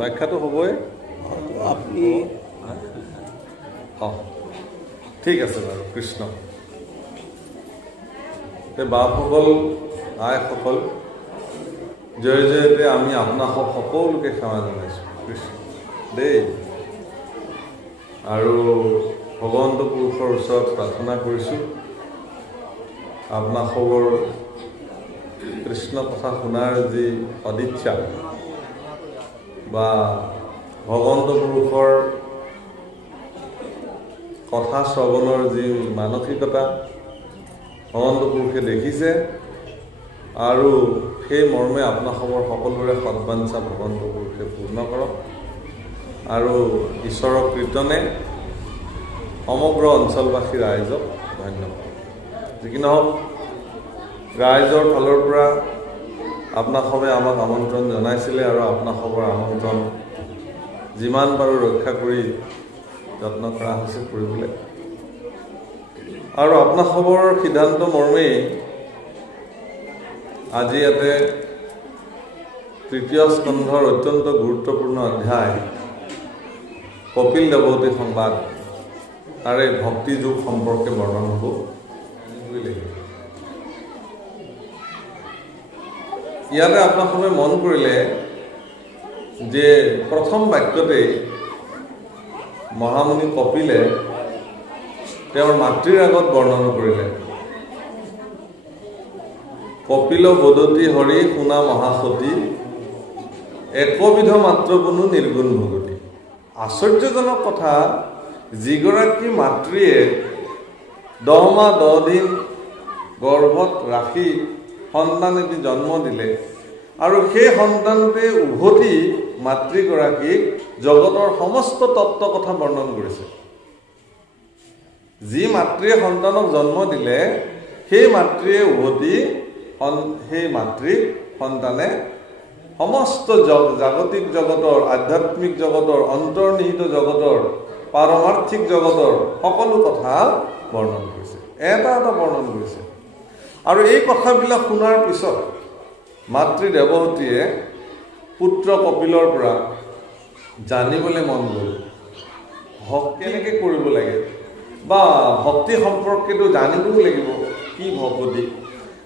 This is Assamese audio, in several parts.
ব্যাখ্যাটো হ'বই আপনি ঠিক আছে বাৰু কৃষ্ণ বাপসকল আইসকল জয় জয়তে আমি আপোনাক সকলোকে সেৱা জনাইছোঁ কৃষ্ণ দেই আৰু ভগৱন্ত পুৰুষৰ ওচৰত প্ৰাৰ্থনা কৰিছোঁ আপোনাসৱৰ কৃষ্ণ কথা শুনাৰ যি সদিচ্ছা বা ভগৱন্ত পুৰুষৰ কথা শ্ৰৱণৰ যি মানসিকতা ভগৱন্ত পুৰুষে দেখিছে আৰু সেই মৰ্মে আপোনাসৱৰ সকলোৰে সদবাঞ্ছা ভগৱন্ত পুৰুষে পূৰ্ণ কৰক আৰু ঈশ্বৰৰ কীৰ্তনে সমগ্ৰ অঞ্চলবাসী ৰাইজক ধন্যবাদ। যি কি নহওক, ৰাইজৰ ফালৰ পৰা আপোনাসৱে আমাক আমন্ত্ৰণ জনাইছিলে আৰু আপোনাসৱৰ আমন্ত্ৰণ যিমান পাৰোঁ ৰক্ষা কৰি যত্ন কৰা হৈছে কৰিবলৈ। আৰু আপোনাসৱৰ সিদ্ধান্ত মৰ্মেই আজি ইয়াতে তৃতীয় স্কন্ধৰ অত্যন্ত গুৰুত্বপূৰ্ণ অধ্যায় কপিল দেৱহূতি সংবাদ তাৰে ভক্তি যুগ সম্পৰ্কে বৰ্ণন হ'ব। ইয়াতে আপোনাসৱে মন কৰিলে যে প্ৰথম বাক্যতেই মহামুনি কপিলে তেওঁৰ মাতৃৰ আগত বৰ্ণনা কৰিলে, কপিল বদতি হৰি শুনা মহাসতী একবিধ মাত্ৰ কোনো নিৰ্গুণ ভগতি। আশ্চৰ্যজনক কথা, যিগৰাকী মাতৃয়ে 10 মাহ 10 দিন গৰ্ভত ৰাখি সন্তান এটি জন্ম দিলে আৰু সেই সন্তানতে উভতি মাতৃগৰাকীক জগতৰ সমস্ত তত্ত্ব কথা বৰ্ণন কৰিছে। যি মাতৃয়ে সন্তানক জন্ম দিলে সেই মাতৃয়ে উভতি সেই মাতৃক সন্তানে সমস্ত জাগতিক জগতৰ, আধ্যাত্মিক জগতৰ, অন্তৰ্নিহিত জগতৰ, পাৰমাৰ্থিক জগতৰ সকলো কথা বৰ্ণন কৰিছে, এটা এটা বৰ্ণন কৰিছে। আৰু এই কথাবিলাক শুনাৰ পিছত মাতৃ দেৱহূতিয়ে পুত্ৰ কপিলৰ পৰা জানিবলৈ মন গ'ল কেনেকৈ কৰিব লাগে, বা ভক্তি সম্পৰ্কেতো জানিবও লাগিব কি ভকতি।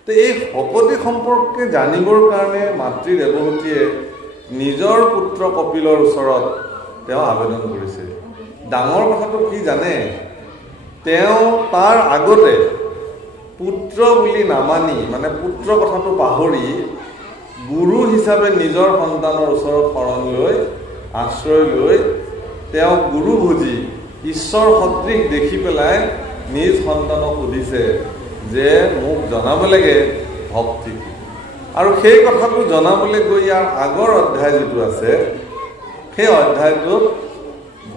তো এই ভকতি সম্পৰ্কে জানিবৰ কাৰণে মাতৃ দেৱহূতিয়ে নিজৰ পুত্ৰ কপিলৰ ওচৰত তেওঁ আবেদন কৰিছে। ডাঙৰ কথাটো কি জানে, তেওঁ তাৰ আগতে পুত্ৰ বুলি নামানি, মানে পুত্ৰ কথাটো পাহৰি গুৰু হিচাপে নিজৰ সন্তানৰ ওচৰত শৰণ লৈ আশ্ৰয় লৈ তেওঁ গুৰু ভুজি ঈশ্বৰ সদৃশ দেখি পেলাই নিজ সন্তানক সুধিছে যে মোক জনাব লাগে ভক্তি কি। আৰু সেই কথাটো জনাবলৈ গৈ ইয়াৰ আগৰ অধ্যায় যিটো আছে সেই অধ্যায়টোত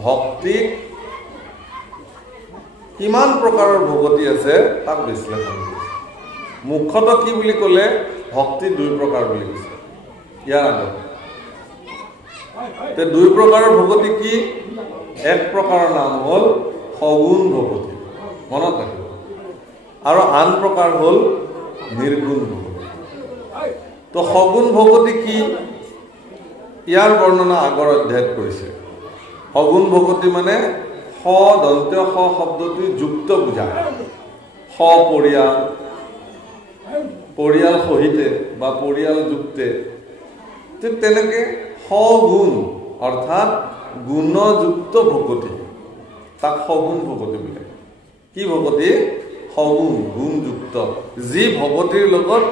ভক্তি কিমান প্ৰকাৰৰ ভকতি আছে তাক বিশ্লেষণ কৰিছে। মুখ্যতঃ কি বুলি ক'লে, ভক্তি 2 প্ৰকাৰ বুলি কৈছে ইয়াৰ আগত। 2 প্ৰকাৰৰ ভকতি কি? এক প্ৰকাৰৰ নাম হ'ল সগুণ ভকতি, মনত ৰাখিব, আৰু আন প্ৰকাৰ হ'ল নিৰ্গুণ ভকতি। তো সগুণ ভকতি কি, ইয়াৰ বৰ্ণনা আগৰ অধ্যায়ত কৰিছে। সগুণ ভকতি মানে দন্ত্য স শব্দটি যুক্ত বুজায়, সপৰিয়াল, পৰিয়াল সহিতে বা পৰিয়াল যুক্তে। ঠিক তেনেকৈ সগুণ অৰ্থাৎ গুণযুক্ত ভকতি, তাক সগুণ ভকতি বোলে। কি ভকতি? সগুণ, গুণযুক্ত, যি ভকতিৰ লগত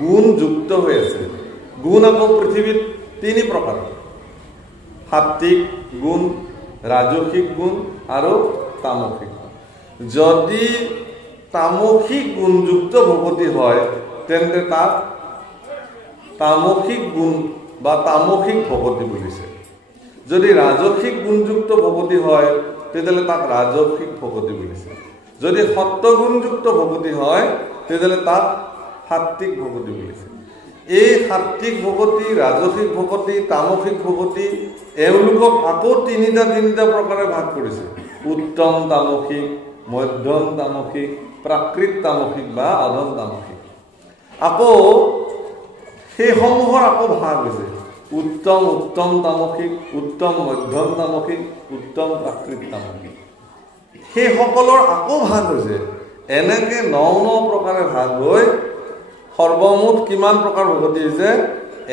গুণ যুক্ত হৈ আছে। গুণ আকৌ পৃথিৱীত 3 প্ৰকাৰ, সাত্বিক গুণ, ৰাজসিক গুণ আৰু তামসিক গুণ। যদি তামসিক গুণযুক্ত ভকতি হয় তেন্তে তাক তামসিক গুণ বা তামসিক ভকতি বুলিছে। যদি ৰাজসিক গুণযুক্ত ভকতি হয় তেতিয়াহ'লে তাক ৰাজসিক ভকতি বুলিছে। যদি সত্ত্বগুণযুক্ত ভকতি হয় তেতিয়াহ'লে তাক সাত্বিক ভকতি বুলিছে। এই সাত্বিক ভকতি, ৰাজসিক ভকতি, তামসিক ভকতি, এওঁলোকক আকৌ 3টা প্ৰকাৰে ভাগ কৰিছে। উত্তম তামসিক, মধ্যম তামসিক, প্ৰাকৃত তামসিক বা অধম তামসিক। আকৌ সেইসমূহৰ আকৌ ভাগ হৈছে উত্তম তামসিক, উত্তম মধ্যম তামসিক, উত্তম প্ৰাকৃত তামসিক। সেইসকলৰ আকৌ ভাগ হৈছে। এনেকৈ 9 প্ৰকাৰে ভাগ হৈ সৰ্বমুঠ কিমান প্ৰকাৰ ভকতি হৈছে?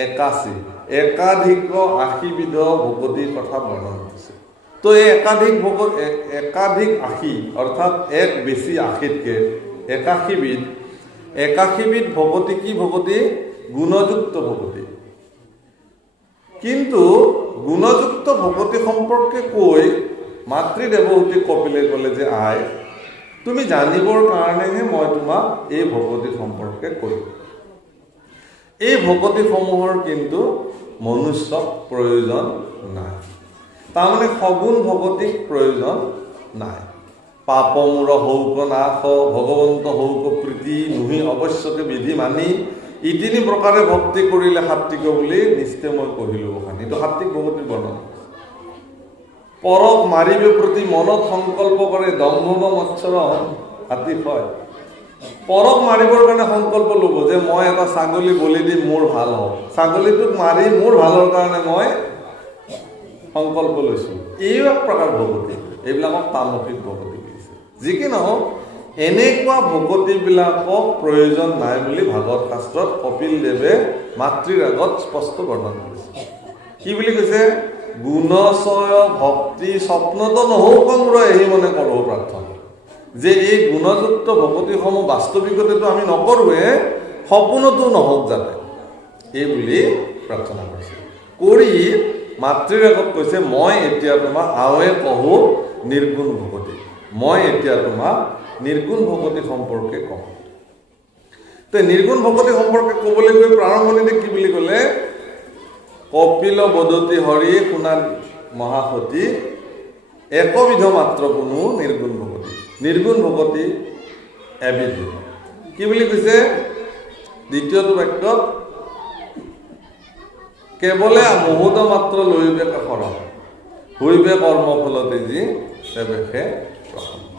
81। একাধিক 80 বিধ ভকতিৰ কথা বৰ্ণনা হৈছে। তো এই একাধিক 80 অৰ্থাৎ এক বেছি 80তকৈ 81 বিধ। 81 বিধ ভকতি কি ভকতি? গুণযুক্ত ভকতি। কিন্তু গুণযুক্ত ভকতি সম্পৰ্কে কৈ মাতৃ দেৱহূতি কপিলে ক'লে যে আই, তুমি জানিবৰ কাৰণেহে মই তোমাক এই ভকতি সম্পৰ্কে ক'লোঁ। এই ভকতিসমূহৰ কিন্তু মনুষ্যক প্ৰয়োজন নাই। তাৰমানে সগুণ ভকতিক প্ৰয়োজন নাই। পাপ মূৰ হৌক নাশ ভগৱন্ত হৌক প্ৰীতি নুহি অৱশ্যকে বিধি মানি ই তিনি প্ৰকাৰে ভক্তি কৰিলে সাত্বিক বুলি নিশ্চয় মই কহিলোঁ গোসাঁনী। এইটো সাত্বিক ভকতিৰ বৰ্ণনা। পৰক মাৰিবে প্ৰতি মনত সংকল্প কৰে দম্ভ মৎসৰ হাতী হয়। পৰক মাৰিবৰ কাৰণে সংকল্প ল'ব যে মই এটা ছাগলী বলি দি মোৰ ভাল হওক, ছাগলীটোক মাৰি মোৰ ভালৰ কাৰণে মই সংকল্প লৈছোঁ। এই এক প্ৰকাৰ ভকতি, এইবিলাকক তামসিক ভকতি বুলিছে। যি কি নহওক এনেকুৱা ভকতিবিলাকক প্ৰয়োজন নাই বুলি ভাগৱত শাস্ত্ৰত কপিল দেৱে মাতৃৰ আগত স্পষ্ট বৰ্ণনা কৰিছে। কি বুলি কৈছে? গুণচয় ভক্তি স্বপ্নত নহৌক মোৰ এহি মনে কৰোঁ প্ৰাৰ্থনা। যে এই গুণযুক্ত ভকতিসমূহ বাস্তৱিকতেতো আমি নকৰোঁৱে, সপোনতো নহওক যাতে, এই বুলি প্ৰাৰ্থনা কৰিছে। কৰি মাতৃৰ আগত কৈছে মই এতিয়া তোমাক আৱে কহোঁ নিৰ্গুণ ভকতি, মই এতিয়া তোমাক নিৰ্গুণ ভকতি সম্পৰ্কে কওঁ। তো নিৰ্গুণ ভকতি সম্পৰ্কে ক'বলৈ গৈ প্ৰাৰম্ভণিতে কি বুলি ক'লে? কপিল বদতি হৰি শুনা মহাসতী একবিধ মাত্ৰ কোনো নিৰ্গুণ ভকতি। নিৰ্গুণ ভকতি এবিধ। কি বুলি কৈছে দ্বিতীয়টো বাক্যত? কেৱলে মুহূৰ্ত মাত্ৰ লৈবে কাষৰ হৈবে কৰ্মফলতে যি সেবেষে প্ৰসন্ন।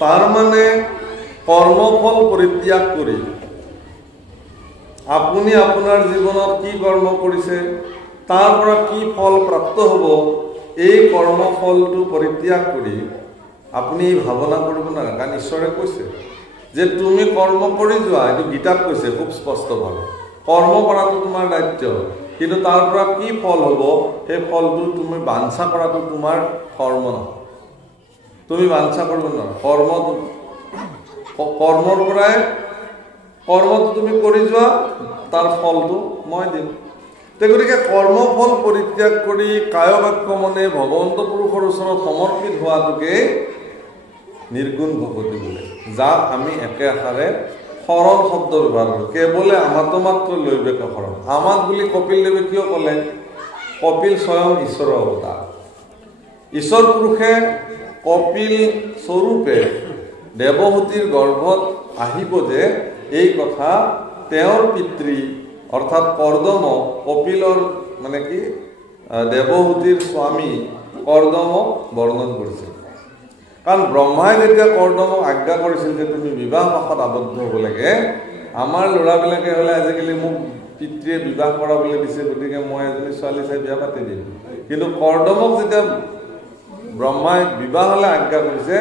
তাৰ মানে কৰ্মফল পৰিত্যাগ কৰি আপুনি আপোনাৰ জীৱনত কি কৰ্ম কৰিছে, তাৰ পৰা কি ফল প্ৰাপ্ত হ'ব, এই কৰ্মফলটো পৰিত্যাগ কৰি আপুনি ভাৱনা কৰিব নালাগে। কাৰণ ঈশ্বৰে কৈছে যে তুমি কৰ্ম কৰি যোৱা, এইটো গীতাত কৈছে খুব স্পষ্টভাৱে। কৰ্ম কৰাটো তোমাৰ দায়িত্ব, কিন্তু তাৰ পৰা কি ফল হ'ব সেই ফলটো তুমি বাঞ্ছা কৰাটো তোমাৰ কৰ্ম নহয়। তুমি বাঞ্ছা কৰিব নোৱাৰা। কৰ্মৰ পৰাই কৰ্মটো তুমি কৰি যোৱা, তাৰ ফলটো মই দিম। গতিকে কৰ্মফল পৰিত্যাগ কৰি কায় বাক্য মনে ভগৱন্ত পুৰুষৰ ওচৰত সমৰ্পিত হোৱাটোকে নিৰ্গুণ ভকতি বোলে, যাক আমি একে আষাৰে শৰণ শব্দ ব্যৱহাৰ কৰোঁ। কেৱলে আমাতো মাত্ৰ লৈবে শৰণ। আমাক বুলি কপিল দেৱে কিয় ক'লে? কপিল স্বয়ং ঈশ্বৰৰ অৱতাৰ। ঈশ্বৰ পুৰুষে কপিল স্বৰূপে দেৱহূতিৰ গৰ্ভত আহিব যে এই কথা তেওঁৰ পিতৃ অৰ্থাৎ কৰ্দম কপিলৰ মানে কি দেৱহূতিৰ স্বামী কৰ্দমক বৰ্ণন কৰিছিল। কাৰণ ব্ৰহ্মাই যেতিয়া কৰ্দমক আজ্ঞা কৰিছিল যে তুমি বিবাহ পাশত আবদ্ধ হ'ব লাগে, আমাৰ ল'ৰাবিলাকে হ'লে আজিকালি মোক পিতৃয়ে বিবাহ কৰাবলৈ দিছে, গতিকে মই এজনী ছোৱালী চাই বিয়া পাতি দিম। কিন্তু কৰ্দমক যেতিয়া ব্ৰহ্মাই বিবাহলৈ আজ্ঞা কৰিছে,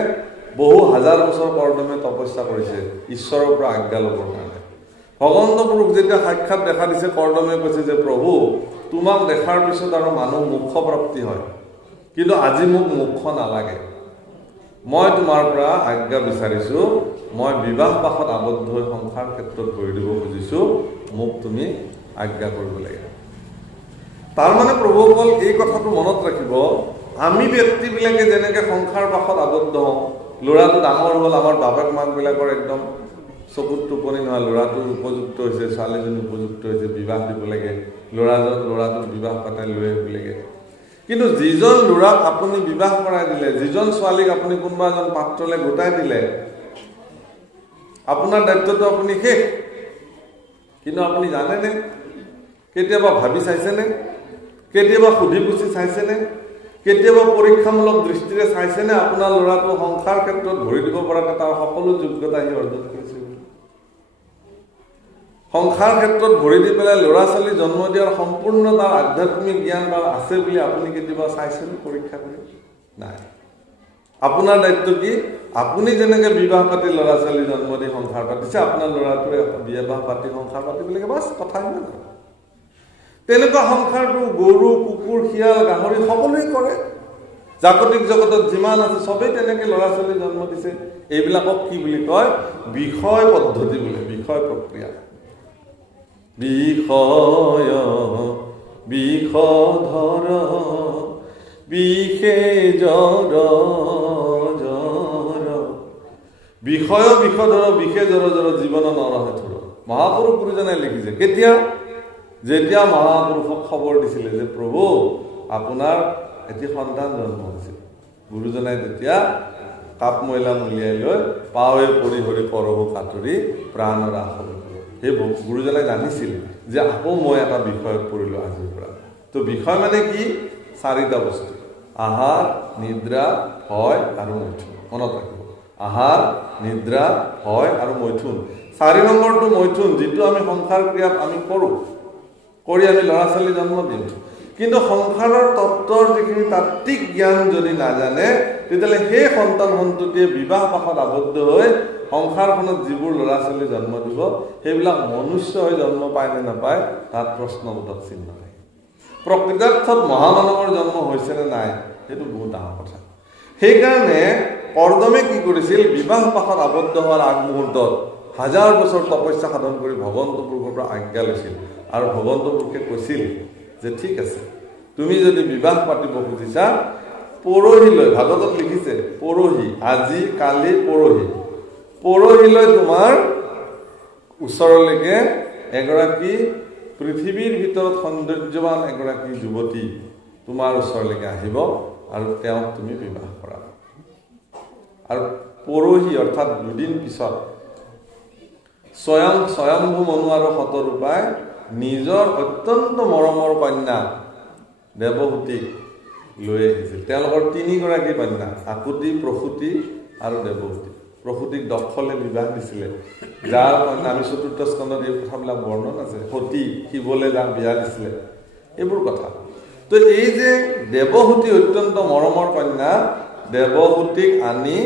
বহু হাজাৰ বছৰ কৰ্দমে তপস্যা কৰিছে ঈশ্বৰৰ পৰা আজ্ঞা ল'বৰ কাৰণে। ভগৱন্ত পুৰুষ যেতিয়া সাক্ষাৎ দেখা দিছে, কৰ্দমে কৈছে যে প্ৰভু তোমাক দেখাৰ পিছত আৰু মানুহ মোক্ষ প্ৰাপ্তি হয়, কিন্তু আজি মোক মোক্ষ নালাগে। মই তোমাৰ পৰা আজ্ঞা বিচাৰিছোঁ, মই বিবাহ পাশত আবদ্ধ হৈ সংসাৰ ক্ষেত্ৰত ভৰি দিব খুজিছোঁ, মোক তুমি আজ্ঞা কৰিব লাগে। তাৰমানে প্ৰভুসকল এই কথাটো মনত ৰাখিব, আমি ব্যক্তিবিলাকে যেনেকৈ সংসাৰ পাশত আবদ্ধ হওঁ, ল'ৰাটো ডাঙৰ হ'ল, আমাৰ বাপেক মাকবিলাকৰ একদম চকুত টোপনি নহয়, ল'ৰাটো উপযুক্ত হৈছে, ছোৱালীজনী উপযুক্ত হৈছে, বিবাহ দিব লাগে, ল'ৰাটোক বিবাহ পাতাই লৈ আহিব লাগে। কিন্তু যিজন ল'ৰাক আপুনি বিবাহ কৰাই দিলে, যিজন ছোৱালীক আপুনি কোনোবা এজন পাত্ৰলৈ গোটাই দিলে, আপোনাৰ দায়িত্বটো আপুনি শেষ। কিন্তু আপুনি জানেনে? কেতিয়াবা ভাবি চাইছেনে? কেতিয়াবা সুধি পুচি চাইছেনে? কেতিয়াবা পৰীক্ষামূলক দৃষ্টিৰে চাইছেনে আপোনাৰ ল'ৰাটো সংসাৰ ক্ষেত্ৰত ভৰি দিব পৰাকৈ তাৰ সকলো যোগ্যতা সি অৰ্জন কৰিছে? সংসাৰ ক্ষেত্ৰত ভৰি দি পেলাই ল'ৰা ছোৱালী জন্ম দিয়াৰ সম্পূৰ্ণ তাৰ আধ্যাত্মিক জ্ঞান তাৰ আছে বুলি আপুনি কেতিয়াবা চাইছেনে পৰীক্ষা কৰি? নাই। আপোনাৰ দায়িত্ব কি? আপুনি যেনেকৈ বিবাহ পাতি ল'ৰা ছোৱালী জন্ম দি সংসাৰ পাতিছে, আপোনাৰ ল'ৰাটোৱে বিবাহ পাতি সংসাৰ পাতিব লাগে, বাছ কথা ইমান। তেনেকুৱা সংসাৰটো গৰু কুকুৰ শিয়াল গাহৰি সকলোৱে কৰে। জাগতিক জগতত যিমান আছে চবেই তেনেকৈ ল'ৰা ছোৱালী জন্ম দিছে। এইবিলাকক কি বুলি কয়? বিষয় পদ্ধতি বোলে, বিষয় প্ৰক্ৰিয়া। বিষয় বিষধৰ বিষে জৰ জৰ বিষয় বিষধৰ বিষে জৰ জৰ জীৱন নৰহে থৰ। মহাপুৰুষ গুৰুজনাই লিখিছে। কেতিয়া? যেতিয়া মহাপুৰুষক খবৰ দিছিলে যে প্ৰভু আপোনাৰ এটি সন্তান জন্ম হৈছিল, গুৰুজনাই যেতিয়া কাপ মৈলাম উলিয়াই লৈ পাৱে পৰি হৰি কৰহো কাটৰি প্ৰাণৰ আশল। সেই গুৰুজনাই জানিছিল যে আকৌ মই এটা বিষয়ত পৰিলোঁ আজিৰ পৰা। তো বিষয় মানে কি? 4টা বস্তু: আহাৰ, নিদ্ৰা, ভয় আৰু মৈথুন। মনত ৰাখিব, আহাৰ, নিদ্ৰা, ভয় আৰু মৈথুন। 4 নম্বৰটো মৈথুন, যিটো আমি সংসাৰ ক্ৰিয়াত আমি কৰোঁ, কৰি আমি ল'ৰা ছোৱালী জন্ম দিওঁ। কিন্তু সংসাৰৰ তত্ত্বৰ যিখিনি তাত্ত্বিক জ্ঞান যদি নাজানে, তেতিয়াহ'লে সেই সন্তান সন্ততিয়ে বিবাহ পাশত আবদ্ধ হৈ সংসাৰখনত যিবোৰ ল'ৰা ছোৱালী জন্ম দিব, সেইবিলাক মনুষ্য হৈ জন্ম পায় নে নাপায়, তাত প্ৰশ্নবোধক চিহ্ন নাই। প্ৰকৃতাৰ্থত মহামানৱৰ জন্ম হৈছে নে নাই, সেইটো বহুত ডাঙৰ কথা। সেইকাৰণে কৰ্দমে কি কৰিছিল? বিবাহ পাশত আবদ্ধ হোৱাৰ আগমুহূৰ্তত 1000 বছৰ তপস্যা সাধন কৰি ভগৱন্ত পুৰুষৰ পৰা আজ্ঞা লৈছিল। আৰু ভগৱন্ত পুৰুষে কৈছিল যে ঠিক আছে, তুমি যদি বিবাহ পাতিব খুজিছা, পৰহিলৈ, ভাগৱতত লিখিছে পৰহি, আজি, কালি, পৰহিলৈ তোমাৰ ওচৰলৈকে এগৰাকী পৃথিৱীৰ ভিতৰত সৌন্দৰ্যৱান এগৰাকী যুৱতী তোমাৰ ওচৰলৈকে আহিব আৰু তেওঁক তুমি বিবাহ কৰাবা। আৰু পৰহি অৰ্থাৎ 2 দিন পিছত স্বয়ম্ভু মনু আৰু শতৰূপাই নিজৰ অত্যন্ত মৰমৰ কন্যা দেৱহূতিক লৈ আহিছিল। তেওঁলোকৰ 3 গৰাকী কন্যা, আকুতি, প্ৰসূতি আৰু দেৱহূতি। প্ৰসূতিক দক্ষলে বিবাহ দিছিলে, যাৰ কন্যা আমি 4ৰ্থ স্কন্ধত এই কথাবিলাক বৰ্ণন আছে। সতী শিৱলে যাক বিয়া দিছিলে, এইবোৰ কথা। তো এই যে দেৱহূতি অত্যন্ত মৰমৰ কন্যা দেৱহূতিক আনি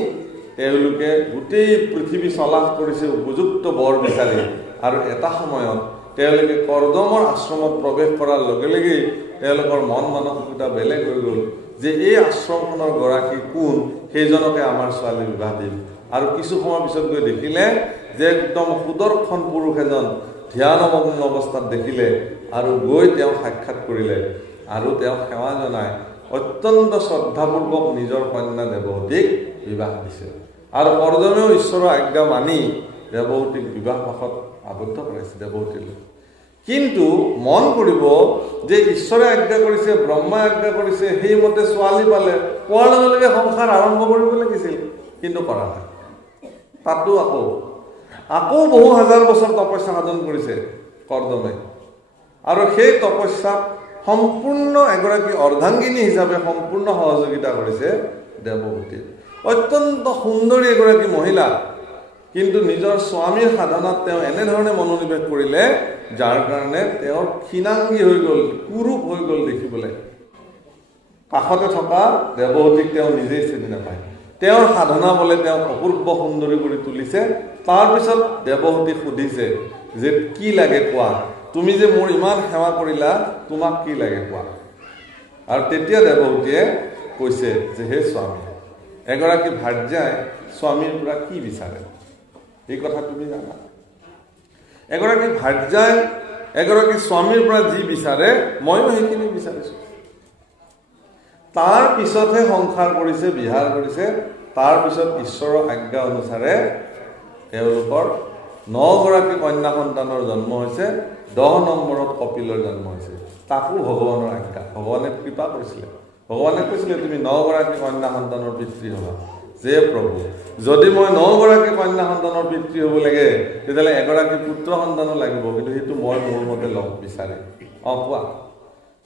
তেওঁলোকে গোটেই পৃথিৱী চলাচ কৰিছে উপযুক্ত বৰ বিচাৰি। আৰু এটা সময়ত তেওঁলোকে কৰ্দমৰ আশ্ৰমত প্ৰৱেশ কৰাৰ লগে লগেই তেওঁলোকৰ মন মানসিকতা বেলেগ হৈ গ'ল যে এই আশ্ৰমখনৰ গৰাকী কোন, সেইজনকে আমাৰ ছোৱালী বিবাহ দিম। আৰু কিছু সময় পিছত গৈ দেখিলে যে একদম সুদৰ্শন পুৰুষ এজন ধ্যানমগ্ন অৱস্থাত দেখিলে আৰু গৈ তেওঁ সাক্ষাৎ কৰিলে আৰু তেওঁ সেৱা জনাই অত্যন্ত শ্ৰদ্ধাপূৰ্বক নিজৰ কন্যা দেৱহূতিক বিবাহ দিছে। আৰু কৰ্দমেও ঈশ্বৰৰ আজ্ঞা মানি দেৱহূতিক বিবাহ পাশত আবদ্ধ কৰাইছে দেৱহূতিলৈ। কিন্তু মন কৰিব যে ঈশ্বৰে আজ্ঞা কৰিছে, ব্ৰহ্মাই আজ্ঞা কৰিছে, সেইমতে ছোৱালী পালে, পোৱাৰ লগে লগে সংসাৰ আৰম্ভ কৰিব লাগিছিল, কিন্তু কৰা নাই। তাতো আকৌ বহু হাজাৰ বছৰ তপস্যা সাধন কৰিছে কৰ্দমে। আৰু সেই তপস্যাত সম্পূৰ্ণ এগৰাকী অৰ্ধাংগিনী হিচাপে সম্পূৰ্ণ সহযোগিতা কৰিছে দেৱহূতি। অত্যন্ত সুন্দৰী এগৰাকী মহিলা, কিন্তু নিজৰ স্বামীৰ সাধনাত তেওঁ এনেধৰণে মনোনিৱেশ কৰিলে যাৰ কাৰণে তেওঁৰ ক্ষীণাংগী হৈ গ'ল, কুৰূপ হৈ গ'ল দেখিবলৈ। কাষতে থকা দেৱহূতিক তেওঁ নিজেই চিনি নাপায়। তেওঁৰ সাধনা বলে তেওঁক অপূৰ্ব সুন্দৰী কৰি তুলিছে। তাৰপিছত দেৱহূতিক সুধিছে যে কি লাগে কোৱা, তুমি যে মোৰ ইমান সেৱা কৰিলা, তোমাক কি লাগে কোৱা। আৰু তেতিয়া দেৱহূতিয়ে কৈছে যে হে স্বামী, এগৰাকী ভাৰ্যাই স্বামীৰ পৰা কি বিচাৰে এই কথা তুমি জানা। এগৰাকী ভাৰ্যাই এগৰাকী স্বামীৰ পৰা যি বিচাৰে ময়ো সেইখিনি বিচাৰিছোঁ। তাৰ পিছতহে সংসাৰ কৰিছে, বিহাৰ কৰিছে। তাৰ পিছত ঈশ্বৰৰ আজ্ঞা অনুসাৰে তেওঁলোকৰ 9 গৰাকী কন্যা সন্তানৰ জন্ম হৈছে। 10 নম্বৰত কপিলৰ জন্ম হৈছে। তাকো ভগৱানৰ আজ্ঞা, ভগৱানে কৃপা কৰিছিলে। ভগৱানে কৈছিলে তুমি 9 গৰাকী কন্যা সন্তানৰ পিতৃ হ'বা। যে প্ৰভু, যদি মই 9 গৰাকী কন্যা সন্তানৰ পিতৃ হ'ব লাগে, তেতিয়াহ'লে এগৰাকী পুত্ৰ সন্তানো লাগিব, কিন্তু সেইটো মই মোৰ মতে লগ বিচাৰে। কোৱা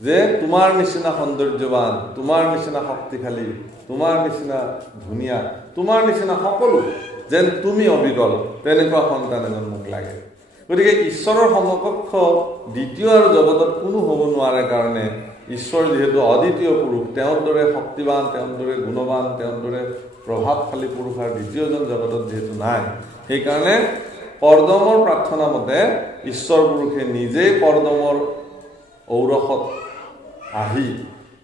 যে তোমাৰ নিচিনা সৌন্দৰ্যৱান, তোমাৰ নিচিনা শক্তিশালী, তোমাৰ নিচিনা ধুনীয়া, তোমাৰ নিচিনা সকলো যেন তুমি অবিৰল, তেনেকুৱা সন্তান এজন মোক লাগে। গতিকে ঈশ্বৰৰ সমকক্ষ দ্বিতীয় আৰু জগতত কোনো হ'ব নোৱাৰে কাৰণে ঈশ্বৰ যিহেতু অদ্বিতীয় পুৰুষ, তেওঁৰ দৰে শক্তিবান, তেওঁৰ দৰে গুণৱান, তেওঁৰ দৰে প্ৰভাৱশালী পুৰুষ আৰু দ্বিতীয়জন জগতত যিহেতু নাই, সেইকাৰণে কৰ্দমৰ প্ৰাৰ্থনা মতে ঈশ্বৰ পুৰুষে নিজেই কৰ্দমৰ ঔৰসত আহি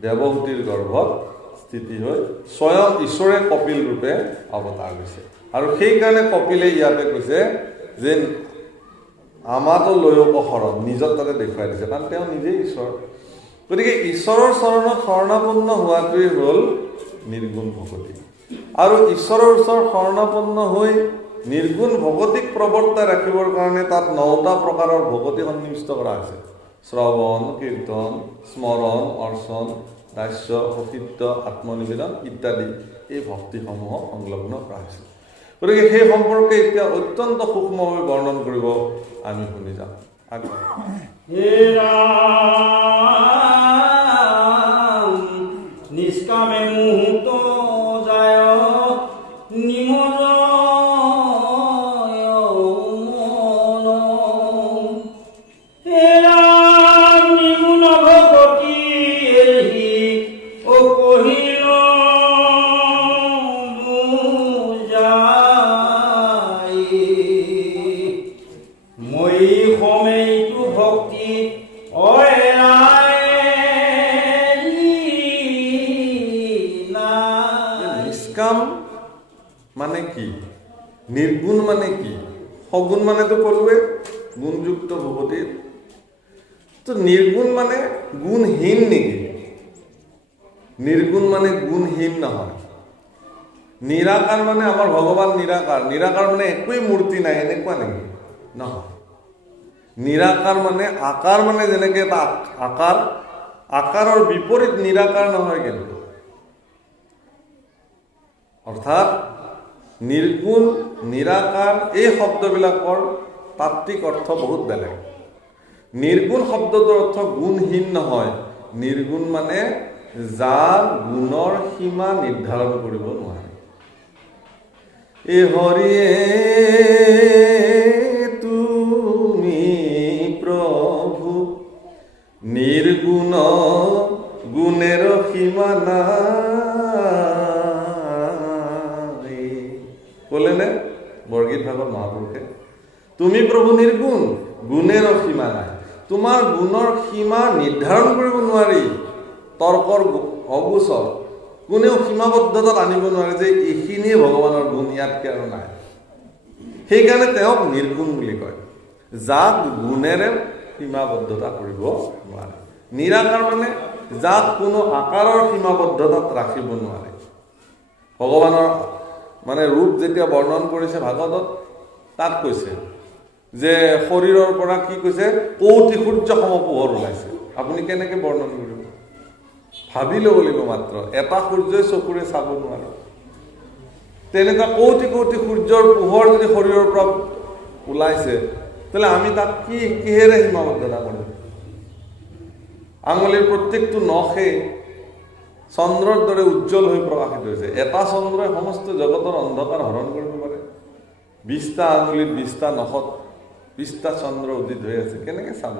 দেৱহূতিৰ গৰ্ভত স্থিতি হৈ স্বয়ং ঈশ্বৰে কপিল ৰূপে অৱতাৰ লৈছে। আৰু সেইকাৰণে কপিলে ইয়াতে কৈছে যে আমাতো লৈয়ক শৰণ, নিজৰ তাতে দেখুৱাই দিছে, কাৰণ তেওঁ নিজেই ঈশ্বৰ। গতিকে ঈশ্বৰৰ চৰণত শৰণাপন্ন হোৱাটোৱেই হ'ল নিৰ্গুণ ভকতি। আৰু ঈশ্বৰৰ ওচৰত শৰণাপন্ন হৈ নিৰ্গুণ ভকতিক প্ৰৱৰ্তাই ৰাখিবৰ কাৰণে তাত 9টা প্ৰকাৰৰ ভকতি সন্নিৱিষ্ট কৰা হৈছে। শ্ৰৱণ, কীৰ্তন, স্মৰণ, অৰ্চন, দাস্য, সতীত্ব, আত্মনিবেদন ইত্যাদি এই ভক্তিসমূহক সংলগ্ন কৰা হৈছে। গতিকে সেই সম্পৰ্কে এতিয়া অত্যন্ত সূক্ষ্মভাৱে বৰ্ণন কৰিব আমি শুনি যাম। নিষ্কামে মুহূৰ্ত যায় নিমজ নিগুণ ভকতি ও কহিল মই সময়টো ভক্তি নিষ্কাম মানে কি, নিৰ্গুণ মানে কি? সগুণ মানেতো ক'লোৱে গুণযুক্ত ভকতিৰ। তো নিৰ্গুণ মানে গুণহীন নেকি? নিৰ্গুণ মানে গুণহীন নহয়। নিৰাকাৰ মানে আমাৰ ভগৱান নিৰাকাৰ। নিৰাকাৰ মানে একোৱেই মূৰ্তি নাই এনেকুৱা নেকি? নহয়। নিৰাকাৰ মানে আকাৰ, মানে যেনেকৈ এটা আকাৰ, আকাৰৰ বিপৰীত নিৰাকাৰ নহয় কিন্তু। অৰ্থাৎ নিৰ্গুণ নিৰাকাৰ এই শব্দবিলাকৰ তাত্ত্বিক অৰ্থ বহুত বেলেগ। নিৰ্গুণ শব্দটোৰ অৰ্থ গুণহীন নহয়। নিৰ্গুণ মানে যাৰ গুণৰ সীমা নিৰ্ধাৰণ কৰিব নোৱাৰে। এ হৰিয়ে তুমি প্ৰভু নিৰ্গুণ গুণেৰ সীমা নাই, ক'লেনে বৰগীত ভাগত মহাপুৰুষে? তুমি প্ৰভু নিৰ্গুণ, গুণেৰ সীমা নাই। তোমাৰ গুণৰ সীমা নিৰ্ধাৰণ কৰিব নোৱাৰি। তৰ্কৰ অগোচৰ, কোনেও সীমাবদ্ধতাত আনিব নোৱাৰে যে এইখিনিয়ে ভগৱানৰ গুণ, ইয়াতকৈ আৰু নাই। সেইকাৰণে তেওঁক নিৰ্গুণ বুলি কয়, যাক গুণেৰে সীমাবদ্ধতা কৰিব নোৱাৰে। নিৰাকাৰ মানে যাক কোনো আকাৰৰ সীমাবদ্ধতাত ৰাখিব নোৱাৰে। ভগৱানৰ মানে ৰূপ যেতিয়া বৰ্ণন কৰিছে ভাগৱতত, তাত কৈছে যে শৰীৰৰ পৰা কি কৈছে, কৌটি সূৰ্য সম পোহৰ ওলাইছে। আপুনি কেনেকৈ বৰ্ণন কৰিব? ভাবি ল'ব লাগিব মাত্ৰ। এটা সূৰ্যই চকুৰে চাব নোৱাৰে। তেনেকুৱা কৌটি কৌটি সূৰ্যৰ পোহৰ যদি শৰীৰৰ পৰা ওলাইছে, তেতিয়াহ'লে আমি তাক কিহেৰে সীমাবদ্ধতা কৰিম? আঙুলিৰ প্ৰত্যেকটো নখে চন্দ্ৰৰ দৰে উজ্জ্বল হৈ প্ৰকাশিত হৈছে। এটা চন্দ্ৰই সমস্ত জগতৰ অন্ধকাৰ হৰণ কৰিব পাৰে। 20টা আঙুলিত 20টা নখত 20টা চন্দ্ৰ উদিত হৈ আছে, কেনেকৈ চাব?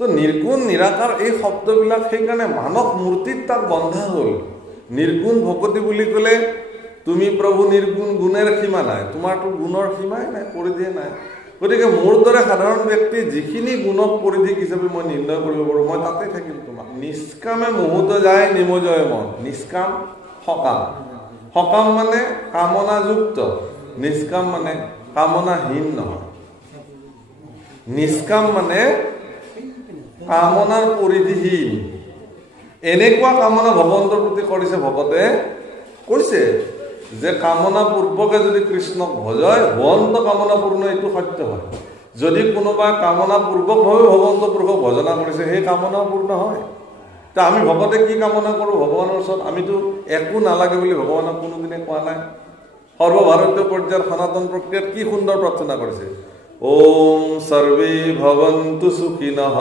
তো নিৰ্গুণ নিৰাকাৰ এই শব্দবিলাক সেইকাৰণে মানৱ মূৰ্তিত তাক বন্ধা হ'ল। নিৰ্গুণ ভকতি বুলি ক'লে তুমি প্ৰভু নিৰ্গুণ, গুণেৰ সীমা নাই। তোমাৰতো গুণৰ সীমাই নাই, পৰিধিয়ে নাই। গতিকে মোৰ দৰে সাধাৰণ ব্যক্তি যিখিনি গুণক পৰিধি হিচাপে মই নিৰ্ণয় কৰিব পাৰোঁ, মই তাতে থাকিম তোমাক। নিষ্কামে মুহূৰ্ত যায় নিমজয় মন। নিষ্কাম সকাম, সকাম মানে কামনাযুক্ত, নিষ্কাম মানে কামনাহীন নহয়। নিষ্কাম মানে কামনাৰ পৰিধিহীন। এনেকুৱা কামনা ভগৱন্তৰ প্ৰতি কৰিছে ভকতে, কৈছে যে কামনা পূৰ্বকে যদি কৃষ্ণক ভজয় ভগৱন্ত কামনা পূৰ্ণ, এইটো সত্য হয়। যদি কোনোবাই কামনা পূৰ্বকভাৱে ভগৱন্ত পুৰুষক ভজনা কৰিছে, সেই কামনাও পূৰ্ণ হয়। তা আমি ভকতে কি কামনা কৰোঁ ভগৱানৰ ওচৰত? আমিতো একো নালাগে বুলি ভগৱানক কোনোদিনে কোৱা নাই। সৰ্বভাৰতীয় পৰ্যায়ৰ সনাতন প্ৰক্ৰিয়াত কি সুন্দৰ প্ৰাৰ্থনা কৰিছে, ওম সৰ্বে ভৱন্তু সুখিনঃ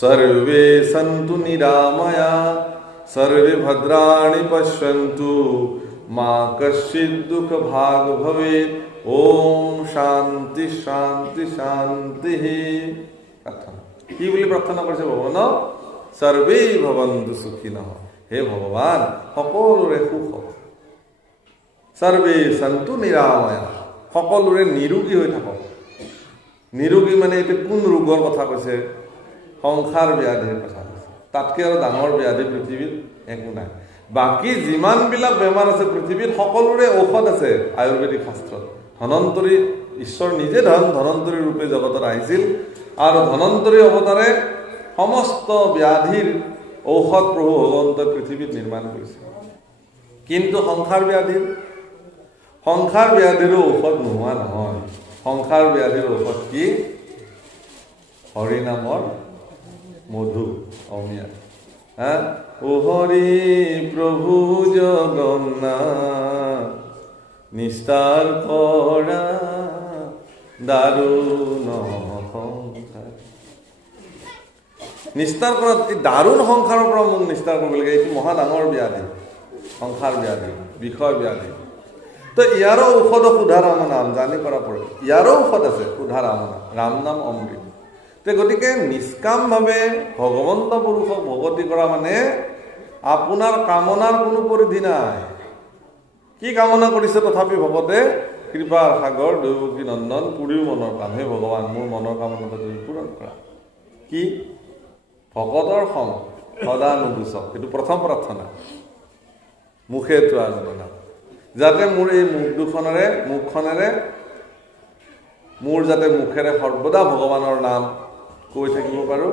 সৰ্বে সন্তু নিৰাময়া সর্বে ভদ্রাণি পশ্যন্তু মা কশ্চিৎ দুঃখ ভাগ ভবেৎ। ওম শান্তি শান্তি শান্তি। প্রার্থনা কি বলে প্রার্থনা কৰিছে ভগৱান? সৰ্বে ভৱন্তু সুখিনঃ, হে ভগৱান সকলোৰে সুখ হওক। সৰ্বে সন্তু নিৰাময়া, সকলোৰে নিৰোগী হৈ থাকক। নিৰোগী মানে এইটো কোন ৰোগৰ কথা কৈছে? সংসাৰ ব্যাধিৰ কথা কৈছে। তাতকৈ আৰু ডাঙৰ ব্যাধি পৃথিৱীত একো নাই। বাকী যিমানবিলাক বেমাৰ আছে পৃথিৱীত সকলোৰে ঔষধ আছে আয়ুৰ্বেদিক শাস্ত্ৰত। ধনন্তৰী ঈশ্বৰ নিজে ধনন্তৰী ৰূপে জগতত আহিছিল আৰু ধনন্তৰী অৱতাৰে সমস্ত ব্যাধিৰ ঔষধ প্ৰভু ভগৱন্তই পৃথিৱীত নিৰ্মাণ কৰিছিল। কিন্তু সংসাৰ ব্যাধিৰো ঔষধ নোহোৱা নহয়। সংসাৰ ব্যাধিৰ ঔষধ কি? হৰিনামৰ মধু, অমিয়া। ও হৰি প্ৰভু জগন্নাথ নিস্তাৰ কৰা দাৰুণ সংসাৰ। নিস্তাৰ কৰা এই দাৰুণ সংসাৰৰ পৰা মোক নিস্তাৰ কৰিব লাগে। এইটো মহা ডাঙৰ ব্যাধি, সংসাৰ ব্যাধি, বিষয় ব্যাধি। তো ইয়াৰো ঔষধ সুধা ৰাম নাম জানি কৰা পৰে। ইয়াৰো ঔষধ আছে সুধা ৰাম নাম, ৰাম নাম অমৃত। তে গতিকে নিষ্কামভাৱে ভগৱন্ত পুৰুষক ভকতি কৰা মানে আপোনাৰ কামনাৰ কোনো পৰিধি নাই। কি কামনা কৰিছে তথাপি ভকতে কৃপাৰ সাগৰ দৈৱকী নন্দন পুৰীও মনৰ কাম। হে ভগৱান, মোৰ মনৰ কামনাটো তুমি পূৰণ কৰা। কি? ভকতৰ সং সদা নুগুচক, সেইটো প্ৰথম প্ৰাৰ্থনা। মুখে তোৱা নাম, যাতে মোৰ এই মুখ দুখনেৰে মুখখনেৰে মোৰ যাতে মুখেৰে সৰ্বদা ভগৱানৰ নাম কৈ থাকিব পাৰোঁ,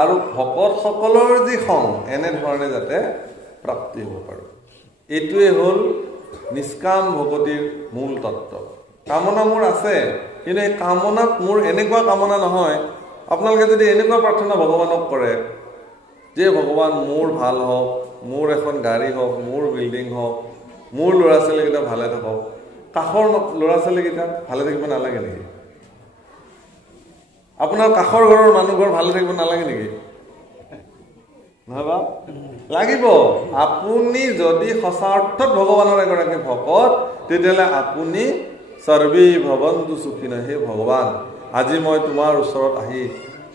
আৰু ভকতসকলৰ যি সং এনেধৰণে যাতে প্ৰাপ্তি হ'ব পাৰোঁ। এইটোৱে হ'ল নিষ্কাম ভকতিৰ মূল তত্ত্ব। কামনা মোৰ আছে, কিন্তু এই কামনাত মোৰ এনেকুৱা কামনা নহয়। আপোনালোকে যদি এনেকুৱা প্ৰাৰ্থনা ভগৱানক কৰে যে ভগৱান মোৰ ভাল হওক, মোৰ এখন গাড়ী হওক, মোৰ বিল্ডিং হওক, মোৰ ল'ৰা ছোৱালীকেইটা ভালে থাকক, কাষৰ ল'ৰা ছোৱালীকেইটা ভালে থাকিব নালাগে নেকি? আপোনাৰ কাষৰ ঘৰৰ মানুহ ঘৰ ভালে থাকিব নালাগে নেকি? নহয় বা? লাগিব। আপুনি যদি সঁচা অৰ্থত ভগৱানৰ এগৰাকী ভকত, তেতিয়াহ'লে আপুনি সৰ্বেই ভৱন্তু সুখিনঃ। হে ভগৱান, আজি মই তোমাৰ ওচৰত আহি